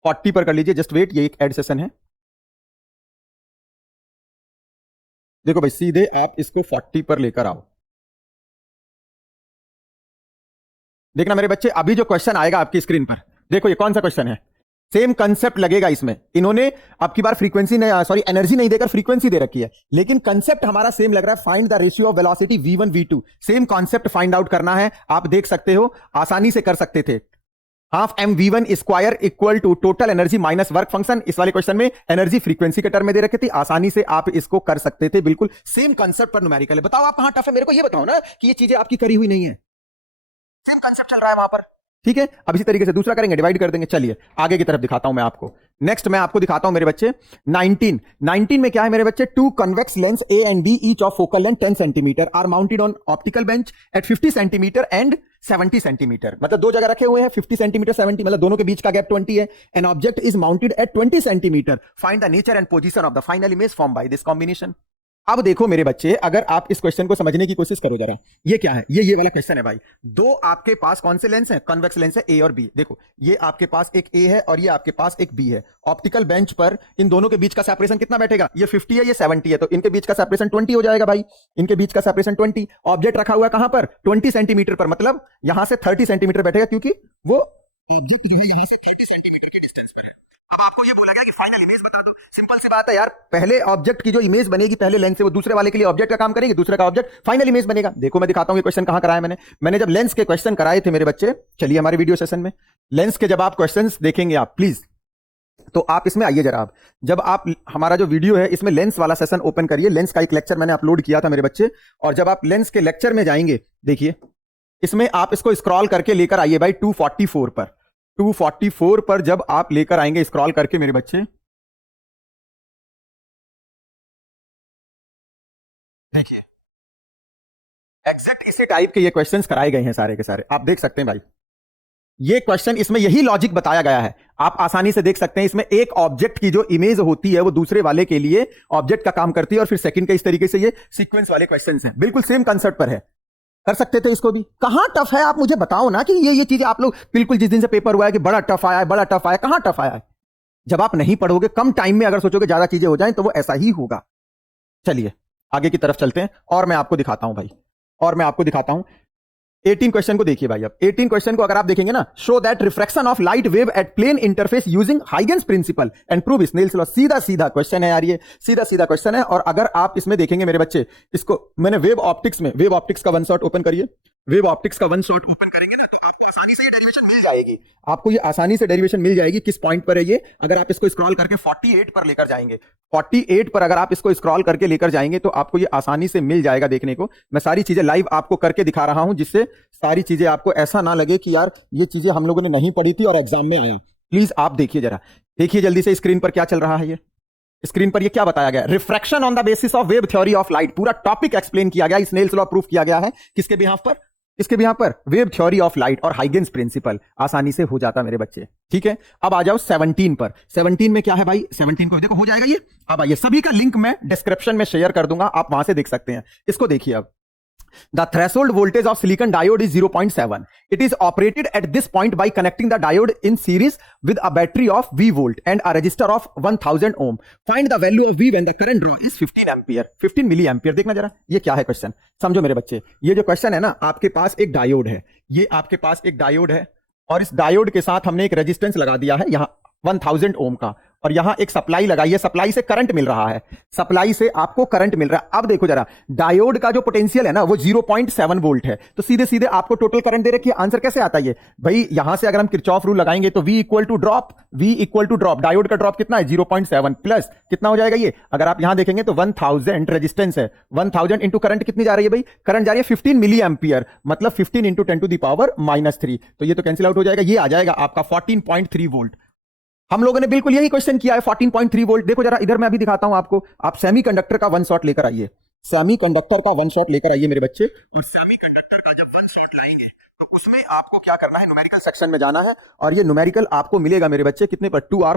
40 पर कर लीजिए, जस्ट वेट, ये एक एड सेशन है। देखो भाई सीधे आप इसको 40 पर लेकर आओ। देखना मेरे बच्चे, अभी जो क्वेश्चन आएगा आपकी स्क्रीन पर, देखो ये कौन सा क्वेश्चन है, सेम कंसेप्ट लगेगा इसमें। इन्होंने आपकी बार फ्रीक्वेंसी नहीं, सॉरी एनर्जी नहीं देकर फ्रीक्वेंसी दे रखी है, लेकिन कंसेप्ट हमारा सेम लग रहा है। Find the ratio of velocity v1 v2, same concept find out करना है। आप देख सकते हो, आसानी से कर सकते थे। Half m v1 square equal to total energy minus work function. इस वाले क्वेश्चन में एनर्जी फ्रीक्वेंसी के टर्म में दे रखी थी, आसानी से आप इसको कर सकते थे। बिल्कुल सेम कंसेप्ट पर न्यूमेरिकल है। बताओ आप कहां टफ है, मेरे को ये बताओ ना कि ये चीजें आपकी करी हुई नहीं है, सेम कंसेप्ट चल रहा है वहां पर। ठीक है, अब इसी तरीके से दूसरा करेंगे, डिवाइड कर देंगे। चलिए आगे की तरफ दिखाता हूं मैं आपको। नेक्स्ट मैं आपको दिखाता हूं मेरे बच्चे 19 में क्या है मेरे बच्चे, 2 convex lens A and B each of focal length 10 centimetre are mounted on optical bench at 50 centimetre and 70 centimetre. मतलब 2 जगह रखे हुए हैं, 50 सेंटीमीटर 70, मतलब दोनों के बीच का गैप 20 है। An object is mounted at 20 centimetre. Find the nature and position of the final image form by this combination. अब देखो मेरे बच्चे, अगर आप इस क्वेश्चन को समझने की कोशिश करो जरा, ये क्या है, ये वाला क्वेश्चन है भाई। 2 आपके पास कौन से लेंस हैं, कन्वेक्स लेंस है ए और बी। देखो ये आपके पास एक ए है और ये आपके पास एक बी है। ऑप्टिकल बेंच पर इन दोनों के बीच का सेपरेशन कितना बैठेगा, ये 50 है ये 70 है, तो इनके बीच का सेपरेशन 20 हो जाएगा भाई। इनके बीच का सेपरेशन 20। ऑब्जेक्ट रखा हुआ कहां पर, 20 सेंटीमीटर पर, मतलब यहां से 30 सेंटीमीटर बैठेगा, क्योंकि वो ऑब्जेक्ट जो है यहां से 30 सेंटीमीटर के डिस्टेंस पर है। अब आपको ये बोला गया कि फाइनल इमेज बता दो। सिंपल सी बात है यार, पहले ऑब्जेक्ट की जो इमेज बनेगी पहले लेंस से, वो दूसरे वाले के लिए ऑब्जेक्ट का काम करेगी, दूसरे का ऑब्जेक्ट फाइनल इमेज बनेगा। देखो मैं दिखाता हूं ये क्वेश्चन कहां कराया मैंने जब लेंस के क्वेश्चन कराए थे मेरे बच्चे, चलिए हमारे वीडियो सेशन में लेंस के जब आप क्वेश्चंस देखेंगे आप प्लीज, तो आप इसमें आइए जरा। आप जब आप हमारा जो वीडियो है इसमें लेंस वाला सेशन ओपन करिए। लेंस का एक लेक्चर मैंने अपलोड किया था मेरे बच्चे, और जब आप लेंस के लेक्चर में जाएंगे, देखिए इसमें आप इसको स्क्रॉल करके लेकर आइए भाई 244 पर। 244 पर जब आप लेकर आएंगे स्क्रॉल करके मेरे बच्चे, देखिए एग्जैक्ट इसी टाइप के ये क्वेश्चंस कराए गए हैं सारे के सारे, आप देख सकते हैं भाई। ये क्वेश्चन, इसमें यही लॉजिक बताया गया है, आप आसानी से देख सकते हैं। इसमें एक ऑब्जेक्ट की जो इमेज होती है वो दूसरे वाले के लिए ऑब्जेक्ट का काम करती है, और फिर सेकंड के इस तरीके से ये सीक्वेंस वाले क्वेश्चंस हैं, बिल्कुल सेम कंसेप्ट पर है। कर सकते थे इसको भी, कहां टफ है आप मुझे बताओ ना, कि ये चीजें आप लोग बिल्कुल जिस दिन से पेपर हुआ है कि बड़ा टफ आया है, बड़ा टफ आया, कहां टफ आया है। जब आप नहीं पढ़ोगे, कम टाइम में अगर सोचोगे ज्यादा चीजें हो जाएं, तो वो ऐसा ही होगा। चलिए आगे की तरफ चलते हैं और मैं आपको दिखाता हूं भाई, और मैं आपको दिखाता हूं 18 क्वेश्चन को। देखिए भाई, अब 18 क्वेश्चन को अगर आप देखेंगे ना, show that refraction of light wave at plane interface using Huygens principle and prove Snell's law. सीधा सीधा क्वेश्चन है यार, ये सीधा सीधा क्वेश्चन है। और अगर आप इसमें देखेंगे मेरे बच्चे, इसको मैंने वेव ऑप्टिक्स का वन शॉट ओपन करिए, वेव ऑप्टिक्स का वन शॉट ओपन करेंगे ना, तो आपको आसानी से डेरिवेशन जाएगी, आपको ये आसानी से डेरिवेशन मिल जाएगी। किस पॉइंट पर है ये, अगर आप इसको स्क्रॉल करके 48 पर लेकर जाएंगे, 48 पर अगर आप इसको स्क्रॉल करके लेकर जाएंगे तो आपको ये आसानी से मिल जाएगा देखने को। मैं सारी चीजें लाइव आपको करके दिखा रहा हूं, जिससे सारी चीजें आपको ऐसा ना लगे कि यार ये चीजें हम लोगों ने नहीं पढ़ी थी और एग्जाम में आया। प्लीज आप देखिए जरा, देखिए जल्दी से स्क्रीन पर क्या चल रहा है। ये स्क्रीन पर ये क्या बताया गया, refraction on the basis of wave theory of light, पूरा टॉपिक एक्सप्लेन किया गया, स्नेल्स लॉ प्रूफ किया गया है। किसके बिहाफ पर, इसके भी यहां पर वेव थ्योरी ऑफ लाइट और हाइगेन्स प्रिंसिपल, आसानी से हो जाता मेरे बच्चे। ठीक है, अब आ जाओ 17 पर। 17 में क्या है भाई, 17 को देखो हो जाएगा ये। अब आइए, सभी का लिंक मैं डिस्क्रिप्शन में शेयर कर दूंगा, आप वहां से देख सकते हैं। इसको देखिए अब, the threshold voltage of silicon diode is 0.7. It is operated at this point by connecting the diode in series with a battery of V volt and a resistor of 1000 ohm. Find the value of V when the current draw is 15 ampere, 15 milliampere. देखना जरा ये क्या है question, समझो मेरे बच्चे। ये जो क्वेश्चन है ना, आपके पास एक डायोड है, ये आपके पास एक डायोड है और इस डायोड के साथ हमने एक रेजिस्टेंस लगा दिया है यहां 1000 ओम का, और यहां एक सप्लाई लगाई है, सप्लाई से करंट मिल रहा है, सप्लाई से आपको करंट मिल रहा है। अब देखो जरा, डायोड का जो पोटेंशियल है ना वो 0.7 वोल्ट है, तो सीधे सीधे आपको टोटल करंट दे रखी है। आंसर कैसे आता है भाई, यहां से अगर हम किरचॉफ रूल लगाएंगे तो V equal to drop, V equal to drop, diode का ड्रॉप कितना है 0.7 प्लस कितना हो जाएगा ये, अगर आप यहां देखेंगे तो 1000 रेजिस्टेंस है, 1000 इंटू करंट कितनी जा रही है भाई, करंट जा रही है 15 मिली एम्पियर, मतलब 15 इंटू 10 टू द पावर -3, तो ये तो कैंसिल आउट हो जाएगा, ये आ जाएगा आपका 14.3 वोल्ट। हम लोगों ने बिल्कुल यही क्वेश्चन किया है, 14.3 वोल्ट। देखो जरा इधर मैं अभी दिखाता हूं आपको, आप सेमीकंडक्टर का वन शॉट लेकर आइए, सेमीकंडक्टर का वन शॉट लेकर आइए मेरे बच्चे, और सेमीकंडक्टर का जब वन शॉट लाएंगे तो उसमें आपको क्या करना है, न्यूमेरिकल सेक्शन में जाना है, और ये न्यूमेरिकल आपको मिलेगा मेरे बच्चे कितने पर, 2 आवर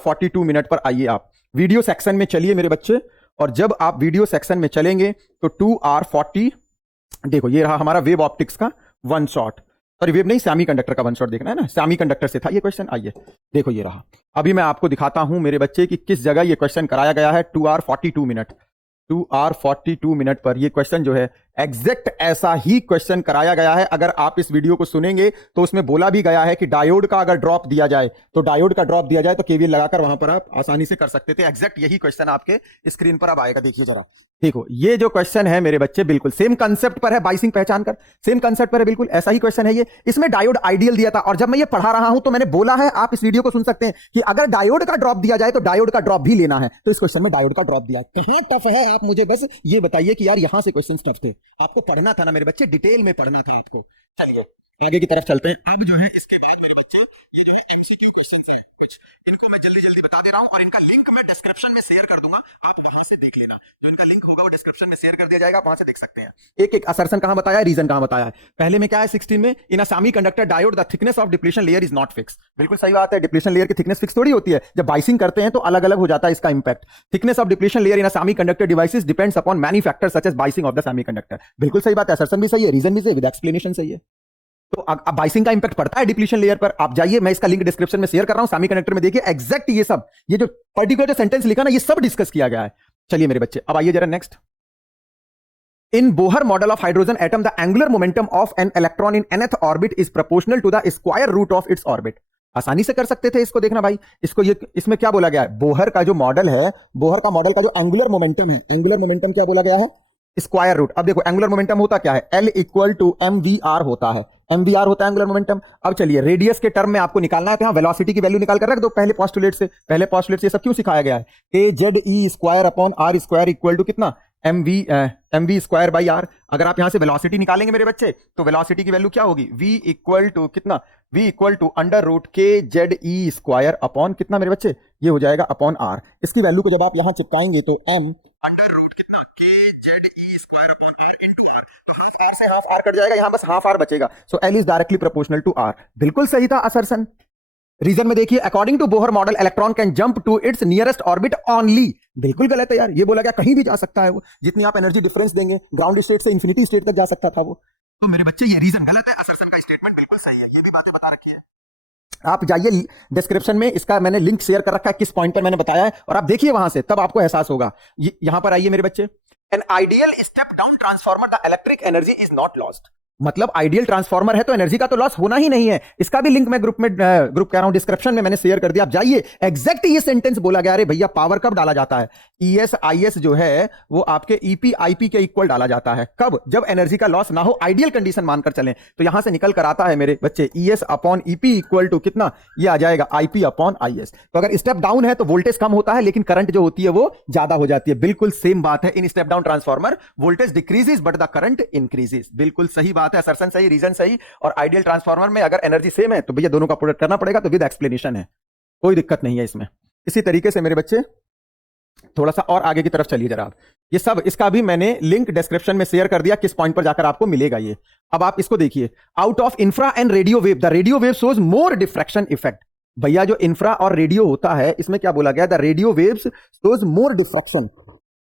42 मिनट पर आइए आप वीडियो सेक्शन में चलिए मेरे बच्चे, और जब आप वीडियो सेक्शन में चलेंगे तो 2 आवर 40, देखो ये रहा हमारा वेव ऑप्टिक्स का वन शॉट, सॉरी वेव नहीं, सेमीकंडक्टर का वन शॉट देखना है ना, सेमीकंडक्टर से था ये क्वेश्चन। आइए देखो ये रहा, अभी मैं आपको दिखाता हूं मेरे बच्चे कि किस जगह ये क्वेश्चन कराया गया है। 2 आवर 42 मिनट, 2 आवर 42 मिनट पर ये क्वेश्चन जो है एग्जैक्ट ऐसा ही क्वेश्चन कराया गया है। अगर आप इस वीडियो को सुनेंगे तो उसमें बोला भी गया है कि डायोड का अगर ड्रॉप दिया जाए तो डायोड का ड्रॉप दिया जाए तो केवीएल लगाकर वहां पर आप आसानी से कर सकते थे। एग्जैक्ट यही क्वेश्चन आपके स्क्रीन पर अब आएगा, देखिए जरा, देखो ये जो क्वेश्चन है मेरे बच्चे बिल्कुल सेम कंसेप्ट पर है, बाइसिंग पहचान कर, सेम कंसेप्ट पर है, बिल्कुल ऐसा ही क्वेश्चन है ये। इसमें डायोड आइडियल दिया था, और जब मैं ये पढ़ा रहा हूं तो मैंने बोला है, आप इस वीडियो को सुन सकते हैं कि अगर डायोड का ड्रॉप दिया जाए तो डायोड का ड्रॉप भी लेना है, तो इस क्वेश्चन में डायोड का ड्रॉप दिया। कहां टफ है, आप मुझे बस ये बताइए कि यार यहां से क्वेश्चन टफ थे, आपको पढ़ना था ना मेरे बच्चे, डिटेल में पढ़ना था आपको। चलिए आगे की तरफ चलते हैं। अब जो है इसके बाद मेरे बच्चे ये जो एमसीक्यू क्वेश्चंस हैं कुछ, इनको मैं जल्दी जल्दी बता दे रहा हूं, और इनका लिंक मैं डिस्क्रिप्शन में शेयर कर दूंगा, आप वहां से देख लेना, जो इनका लिंक होगा वो डिस्क्रिप्शन में शेयर कर दिया जाएगा, वहां से देख सकते हैं। एक एक असर्शन कहां बताया है, रीजन कहां बताया है। पहले में क्या है 16 में, in a semiconductor diode the thickness of depletion layer is not fix, बिल्कुल सही बात है, डिप्लीशन लेयर की थिकनेस फिक्स थोड़ी होती है, जब बाइसिंग करते हैं तो अलग अलग हो जाता है इसका impact. Thickness of depletion layer in a semiconductor devices depends upon many factors such as biasing of the semiconductor, बिल्कुल सही बात है, असर्शन भी सही है, रीजन भी सही, विद एक्सप्लेनेशन सही है। तो अब बाइसिंग का इंपैक्ट पड़ता है डिप्लीशन लेयर पर, आप जाइए, मैं इसका लिंक डिस्क्रिप्शन में शेयर कर रहा हूं, सेमीकंडक्टर में देखिए एग्जैक्ट ये सब, ये जो पर्टिकुलर जो सेंटेंस लिखा ना ये सब डिस्कस किया गया है। चलिए मेरे बच्चे अब आइए जरा next. In Bohr model of hydrogen atom the angular momentum of an electron in nth orbit is proportional to the square root of its orbit. आसानी से कर सकते थे इसको, देखना भाई, इसको ये इसमें क्या बोला गया है, बोहर का जो मॉडल है, बोहर का मॉडल का जो एंगुलर मोमेंटम है, एंगुलर मोमेंटम क्या बोला गया है, स्क्वायर रूट। अब देखो एंगुलर मोमेंटम होता क्या है, L इक्वल टू mvr होता है, mvr होता है एंगुलर मोमेंटम। अब चलिए रेडियस के टर्म में आपको निकालना है, तो यहां वेलोसिटी की वैल्यू निकाल कर रख दो पहले पोस्टुलेट से, पहले पोस्टुलेट से सब क्यों सिखाया गया है, kze square upon r square equal to कितना, mv स्क्वायर बाई r। अगर आप यहां से वेलोसिटी निकालेंगे मेरे बच्चे तो वेलोसिटी की वैल्यू क्या होगी, v इक्वल टू कितना, v equal to under root kze square upon कितना मेरे बच्चे, ये हो जाएगा अपॉन r। इसकी वैल्यू को जब आप यहां चिपकाएंगे तो m अंडर रूट कितना kze square upon r into r, तो हाफ r से हाफ r कट जाएगा, यहां बस हाफ r बचेगा, so l is directly proportional to r। बिल्कुल सही था असर्शन। रीजन में देखिए, according to Bohr model electron can jump to its nearest orbit only, बिल्कुल गलत है यार, ये बोला गया कहीं भी जा सकता है वो, जितनी आप एनर्जी डिफरेंस देंगे ग्राउंड स्टेट से इंफिनिटी स्टेट तक जा सकता था वो। तो मेरे बच्चे ये रीजन गलत है, असर्शन का स्टेटमेंट बिल्कुल सही है, ये भी बातें बता रखी है। आप जाइए डिस्क्रिप्शन में, इसका मैंने लिंक शेयर कर रखा है, किस पॉइंट पर मैंने बताया है, और आप देखिए वहां से, तब आपको एहसास होगा। यहां पर आइए मेरे बच्चे, an ideal step down transformer the electric energy is not lost, मतलब आइडियल ट्रांसफार्मर है तो एनर्जी का तो लॉस होना ही नहीं है। इसका भी लिंक मैं ग्रुप कह रहा हूं, डिस्क्रिप्शन में मैंने शेयर कर दिया। आप जाइए, एग्जैक्ट ये सेंटेंस बोला गया। अरे भैया पावर कब डाला जाता है? ईएस आईएस जो है वो आपके ईपी आईपी के इक्वल डाला जाता है। कब? जब एनर्जी का लॉस ना हो, आइडियल कंडीशन मानकर चलें। तो यहां से निकल कर आता है मेरे बच्चे ES upon EP equal to कितना? ये आ जाएगा आईपी अपॉन आईएस। तो अगर स्टेप डाउन है तो वोल्टेज कम होता है, लेकिन करंट जो होती है वो ज्यादा हो जाती है। बिल्कुल सेम बात है in step down transformer, voltage decreases but the current increases. बिल्कुल सही बात है, असर्शन सही, रीजन सही। और आइडियल ट्रांसफार्मर में अगर एनर्जी सेम है तो भैया दोनों का प्रोडक्ट करना पड़ेगा, तो विद एक्सप्लेनेशन है, कोई दिक्कत नहीं है इसमें। इसी तरीके से मेरे बच्चे थोड़ा सा और आगे की तरफ चलिए जरा आप। ये सब इसका भी मैंने लिंक डिस्क्रिप्शन में शेयर कर दिया, किस पॉइंट पर जाकर आपको मिलेगा ये। अब आप इसको देखिए, out of infra and radio wave, the radio wave shows more diffraction effect. भैया जो इंफ्रा और रेडियो होता है, इसमें क्या बोला गया? The radio waves shows more diffraction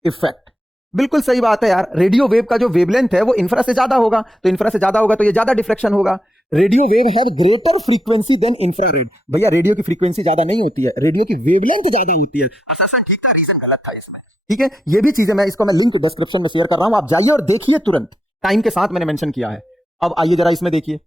effect. बिल्कुल सही बात है यार, रेडियो वेव का जो वेवलेंथ है वो इंफ्रा से ज्यादा होगा, तो इंफ्रा से ज्यादा होगा तो ये ज्यादा डिफ्लेक्शन होगा। Radio wave have greater frequency than infrared. भैया रेडियो की फ्रीक्वेंसी ज्यादा नहीं होती है, रेडियो की वेवलेंथ ज्यादा होती है। असर्शन ठीक था, रीजन गलत था इसमें। ठीक है, ये भी चीजें मैं लिंक डिस्क्रिप्शन में शेयर कर रहा हूं, आप जाइए और देखिए तुरंत, टाइम के साथ मैंने मेंशन किया है। अब आइए जरा इसमें देखिए,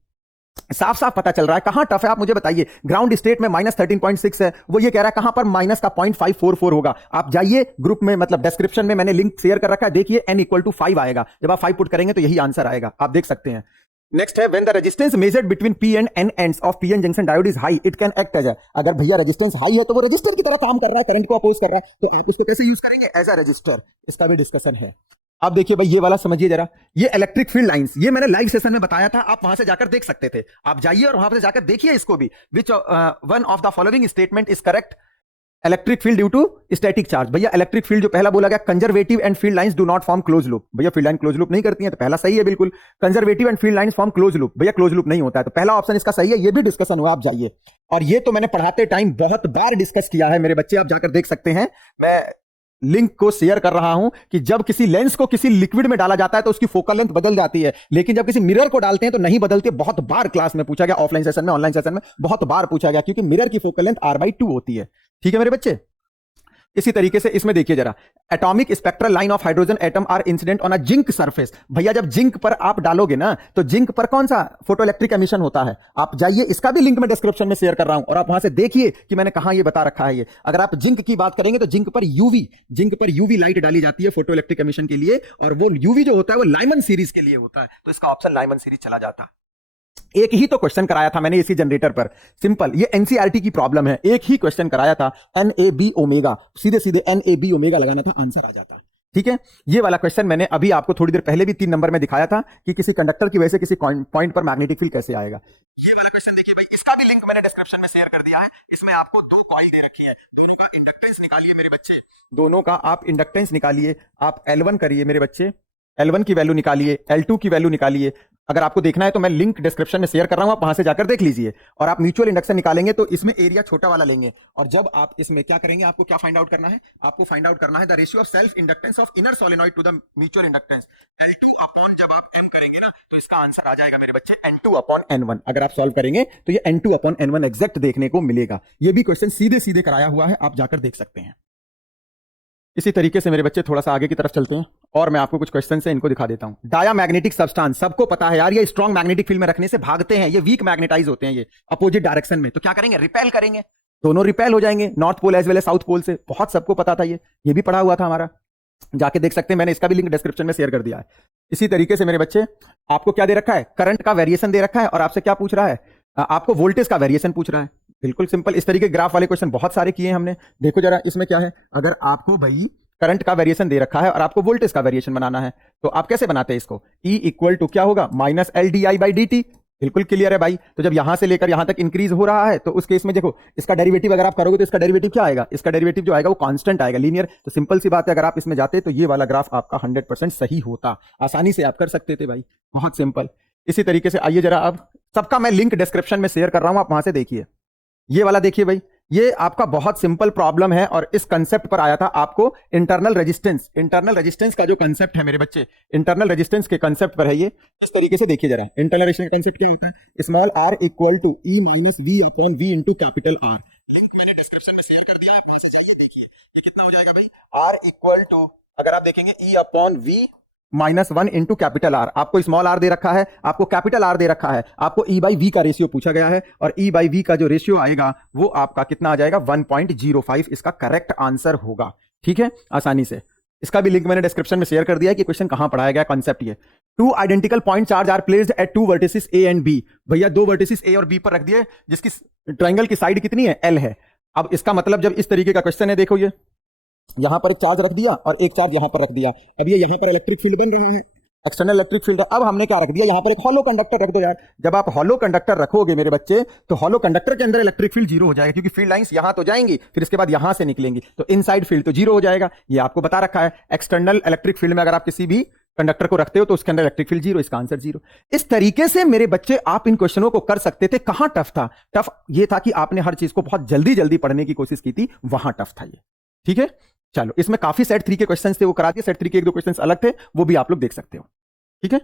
साफ साफ पता चल रहा है। कहां टफ है आप मुझे बताइए। ग्राउंड स्टेट में -13.6 है, वो ये कह रहा है कहां पर माइनस का 0.544 होगा। आप जाइए ग्रुप में, मतलब डिस्क्रिप्शन में मैंने लिंक शेयर कर रखा है, देखिए n इक्वल टू 5 आएगा। जब आप 5 पुट करेंगे तो यही आंसर आएगा, आप देख सकते हैं। नेक्स्ट है, when the resistance measured between P and N ends of PN junction diode is high, it can act as a. अगर भैया रेजिस्टेंस हाई है तो वो रेजिस्टर की तरह काम कर रहा है, करंट को अपोज कर रहा है, तो आप उसको कैसे यूज करेंगे? As a resistor. इसका भी डिस्कशन है। अब देखिए भाई, ये वाला समझिए जरा, ये इलेक्ट्रिक फील्ड लाइंस, ये मैंने लाइव सेशन में बताया था, आप वहां से जाकर देख सकते थे। आप जाइए और वहां से जाकर देखिए इसको भी। Which one of the following statement is correct? Electric field due to static charge. भैया इलेक्ट्रिक फील्ड जो पहला बोला गया, conservative and field lines do not form close loop. भैया फील्ड लाइन क्लोज लूप नहीं करती है, तो पहला सही है बिल्कुल। Conservative and field lines form close loop. भैया क्लोज लूप नहीं होता है, तो पहला ऑप्शन इसका सही है। ये भी डिस्कशन हुआ, आप जाइए। और ये तो मैंने पढ़ाते टाइम बहुत बार डिस्कस किया है मेरे बच्चे, आप जाकर देख सकते हैं। मैं लिंक को शेयर कर रहा हूं कि जब किसी लेंस को किसी लिक्विड में डाला जाता है तो उसकी फोकल लेंथ बदल जाती है, लेकिन जब किसी मिरर को डालते हैं तो नहीं बदलती। बहुत बार क्लास में पूछा गया, ऑफलाइन सेशन में, ऑनलाइन सेशन में बहुत बार पूछा गया, क्योंकि मिरर की फोकल लेंथ r/2 होती है। ठीक है मेरे बच्चे, इसी तरीके से इसमें देखिए जरा, atomic spectral line of hydrogen atom are incident on a zinc surface. भैया जब जिंक पर आप डालोगे ना, तो जिंक पर कौन सा फोटोइलेक्ट्रिक एमिशन होता है? आप जाइए, इसका भी लिंक मैं डिस्क्रिप्शन में शेयर कर रहा हूं, और आप वहां से देखिए कि मैंने कहां ये बता रखा है। ये अगर आप जिंक की बात करेंगे तो जिंक पर यूवी लाइट डाली जाती है फोटोइलेक्ट्रिक एमिशन के लिए, और वो यूवी जो होता है वो लाइमन सीरीज के लिए होता है, तो इसका ऑप्शन लाइमन सीरीज चला जाता। एक ही तो क्वेश्चन कराया था मैंने इसी जनरेटर पर, सिंपल, ये एनसीईआरटी की प्रॉब्लम है। एक ही क्वेश्चन कराया था, NaB ओमेगा, सीधे सीधे NaB ओमेगा लगाना था, आंसर आ जाता। ठीक है, ये वाला क्वेश्चन मैंने अभी आपको थोड़ी देर पहले भी 3 नंबर में दिखाया था कि किसी कंडक्टर की वजह से किसी पॉइंट पर मैग्नेटिक फील्ड कैसे आएगा। ये वाला क्वेश्चन देखिए भाई, इसका भी लिंक मैंने डिस्क्रिप्शन में शेयर कर दिया है। इसमें आपको 2 कॉइल दे रखी है, दोनों का इंडक्टेंस निकालिए मेरे बच्चे, दोनों का आप इंडक्टेंस निकालिए। आप L1 करिए मेरे बच्चे, L1 की वैल्यू निकालिए, L2 की वैल्यू निकालिए। अगर आपको देखना है तो मैं लिंक डिस्क्रिप्शन में शेयर कर रहा हूं, आप वहां से जाकर देख लीजिए। और आप म्यूचुअल इंडक्शन निकालेंगे तो इसमें एरिया छोटा वाला लेंगे, और जब आप इसमें क्या करेंगे, आपको क्या फाइंड आउट करना है? आपको फाइंड आउट करना है the ratio of self inductance of inner solenoid to the mutual inductance. L2 upon जब आप m करेंगे ना, तो इसका आंसर आ जाएगा मेरे बच्चे N2 अपॉन N1। अगर आप सॉल्व करेंगे तो ये N2 अपॉन N1 एग्जैक्ट देखने को मिलेगा। ये भी क्वेश्चन सीधे सीधे कराया हुआ है, आप जाकर देख सकते हैं। इसी तरीके से मेरे बच्चे थोड़ा सा आगे की तरफ चलते हैं, और मैं आपको कुछ क्वेश्चन से इनको दिखा देता हूं। डायामैग्नेटिक सब्सटेंस, सबको पता है यार, ये स्ट्रॉन्ग मैग्नेटिक फील्ड में रखने से भागते हैं, ये वीक मैग्नेटाइज होते हैं, ये अपोजिट डायरेक्शन में, तो क्या करेंगे? रिपेल करेंगे, दोनों रिपेल हो जाएंगे, north pole as well as south pole से। बहुत सबको पता था, ये भी पढ़ा हुआ था हमारा, जाके देख सकते हैं, मैंने इसका भी लिंक डिस्क्रिप्शन में शेयर कर दिया है। इसी तरीके से मेरे बच्चे, आपको क्या दे रखा है? करंट का वेरिएशन दे रखा है, और आपसे क्या पूछ रहा है? आपको वोल्टेज का वेरिएशन पूछ रहा है। बिल्कुल सिंपल, इस तरीके ग्राफ वाले क्वेश्चन बहुत सारे किए हमने। देखो जरा इसमें क्या है, अगर आपको भाई करंट का वेरिएशन दे रखा है और आपको वोल्टेज का वेरिएशन बनाना है, तो आप कैसे बनाते हैं इसको? E इक्वल टू क्या होगा? -LdI/dt। बिल्कुल क्लियर है भाई। तो जब यहां से लेकर यहां तक इंक्रीज हो रहा है, तो उस केस में देखो, इसका डेरिवेटिव अगर आप करोगे तो इसका डेरिवेटिव क्या आएगा? इसका डेरिवेटिव जो आएगा वो कांस्टेंट आएगा, लीनियर। तो सिंपल सी बात है, अगर आप इसमें जाते तो ये वाला ग्राफ आपका 100% सही होता, आसानी से आप कर सकते थे भाई, बहुत सिंपल। इसी तरीके से आइए जरा, अब सबका मैं लिंक डिस्क्रिप्शन में शेयर कर रहा हूं, आप वहां से देखिए। ये वाला देखिए भाई, ये आपका बहुत सिंपल प्रॉब्लम है, और इस कंसेप्ट पर आया था आपको इंटरनल रेजिस्टेंस का जो कंसेप्ट है मेरे बच्चे, इंटरनल रेजिस्टेंस के कंसेप्ट पर है ये। इस तरीके से देखिए जरा, इंटरनल रेजिस्टेंस का कंसेप्ट क्या होता है? Small r equal to E minus V upon V into capital R। Link मैंने डिस्क्रिप्शन में शेयर कर दिया है, वैसे जाइए देखिए। ये कितना हो जाएगा भाई? R इक्वल टू, अगर आप देखेंगे E upon V -1 into capital R. आपको स्मॉल आर दे रखा है, आपको कैपिटल आर दे रखा है, आपको ई बाई वी का रेशियो पूछा गया है, और ई बाई वी का जो रेशियो आएगा वो आपका कितना आ जाएगा 1.05। इसका करेक्ट आंसर होगा। ठीक है, आसानी से। इसका भी लिंक मैंने डिस्क्रिप्शन में शेयर कर दिया है कि क्वेश्चन कहां पढ़ाया गया, कॉन्सेप्ट ये। Two identical point charge are placed at two vertices A and B. भैया दो वर्टिसेस ए और बी पर रख दिए, जिसकी ट्रायंगल की साइड कितनी है, एल है। अब इसका मतलब जब इस तरीके का क्वेश्चन है, देखो ये यहां पर एक चार्ज रख दिया और एक चार्ज यहां पर रख दिया। अब ये यहां पर इलेक्ट्रिक फील्ड बन रहा है, एक्सटर्नल इलेक्ट्रिक फील्ड। अब हमने क्या रख दिया, यहां पर एक हॉलो कंडक्टर रख दो यार। जब आप हॉलो कंडक्टर रखोगे मेरे बच्चे, तो हॉलो कंडक्टर के अंदर इलेक्ट्रिक फील्ड जीरो हो जाएगा, क्योंकि फील्ड लाइंस यहां तो जाएंगी, फिर इसके बाद यहां से निकलेंगी, तो इनसाइड फील्ड तो जीरो हो जाएगा। ये आपको बता रखा है। एक्सटर्नल इलेक्ट्रिक फील्ड में अगर आप किसी भी कंडक्टर को रखते हो तो उसके अंदर इलेक्ट्रिक फील्ड जीरो, इसका आंसर जीरो। इस तरीके से मेरे बच्चे आप इन क्वेश्चनों को कर सकते थे। कहां टफ था? टफ ये था कि आपने हर चीज को बहुत जल्दी जल्दी पढ़ने की कोशिश की थी, वहां टफ था ये। ठीक है, चलो, इसमें काफी सेट 3 के क्वेश्चंस थे, वो करा दिए। सेट 3 के 1-2 क्वेश्चंस अलग थे, वो भी आप लोग देख सकते हो। ठीक है।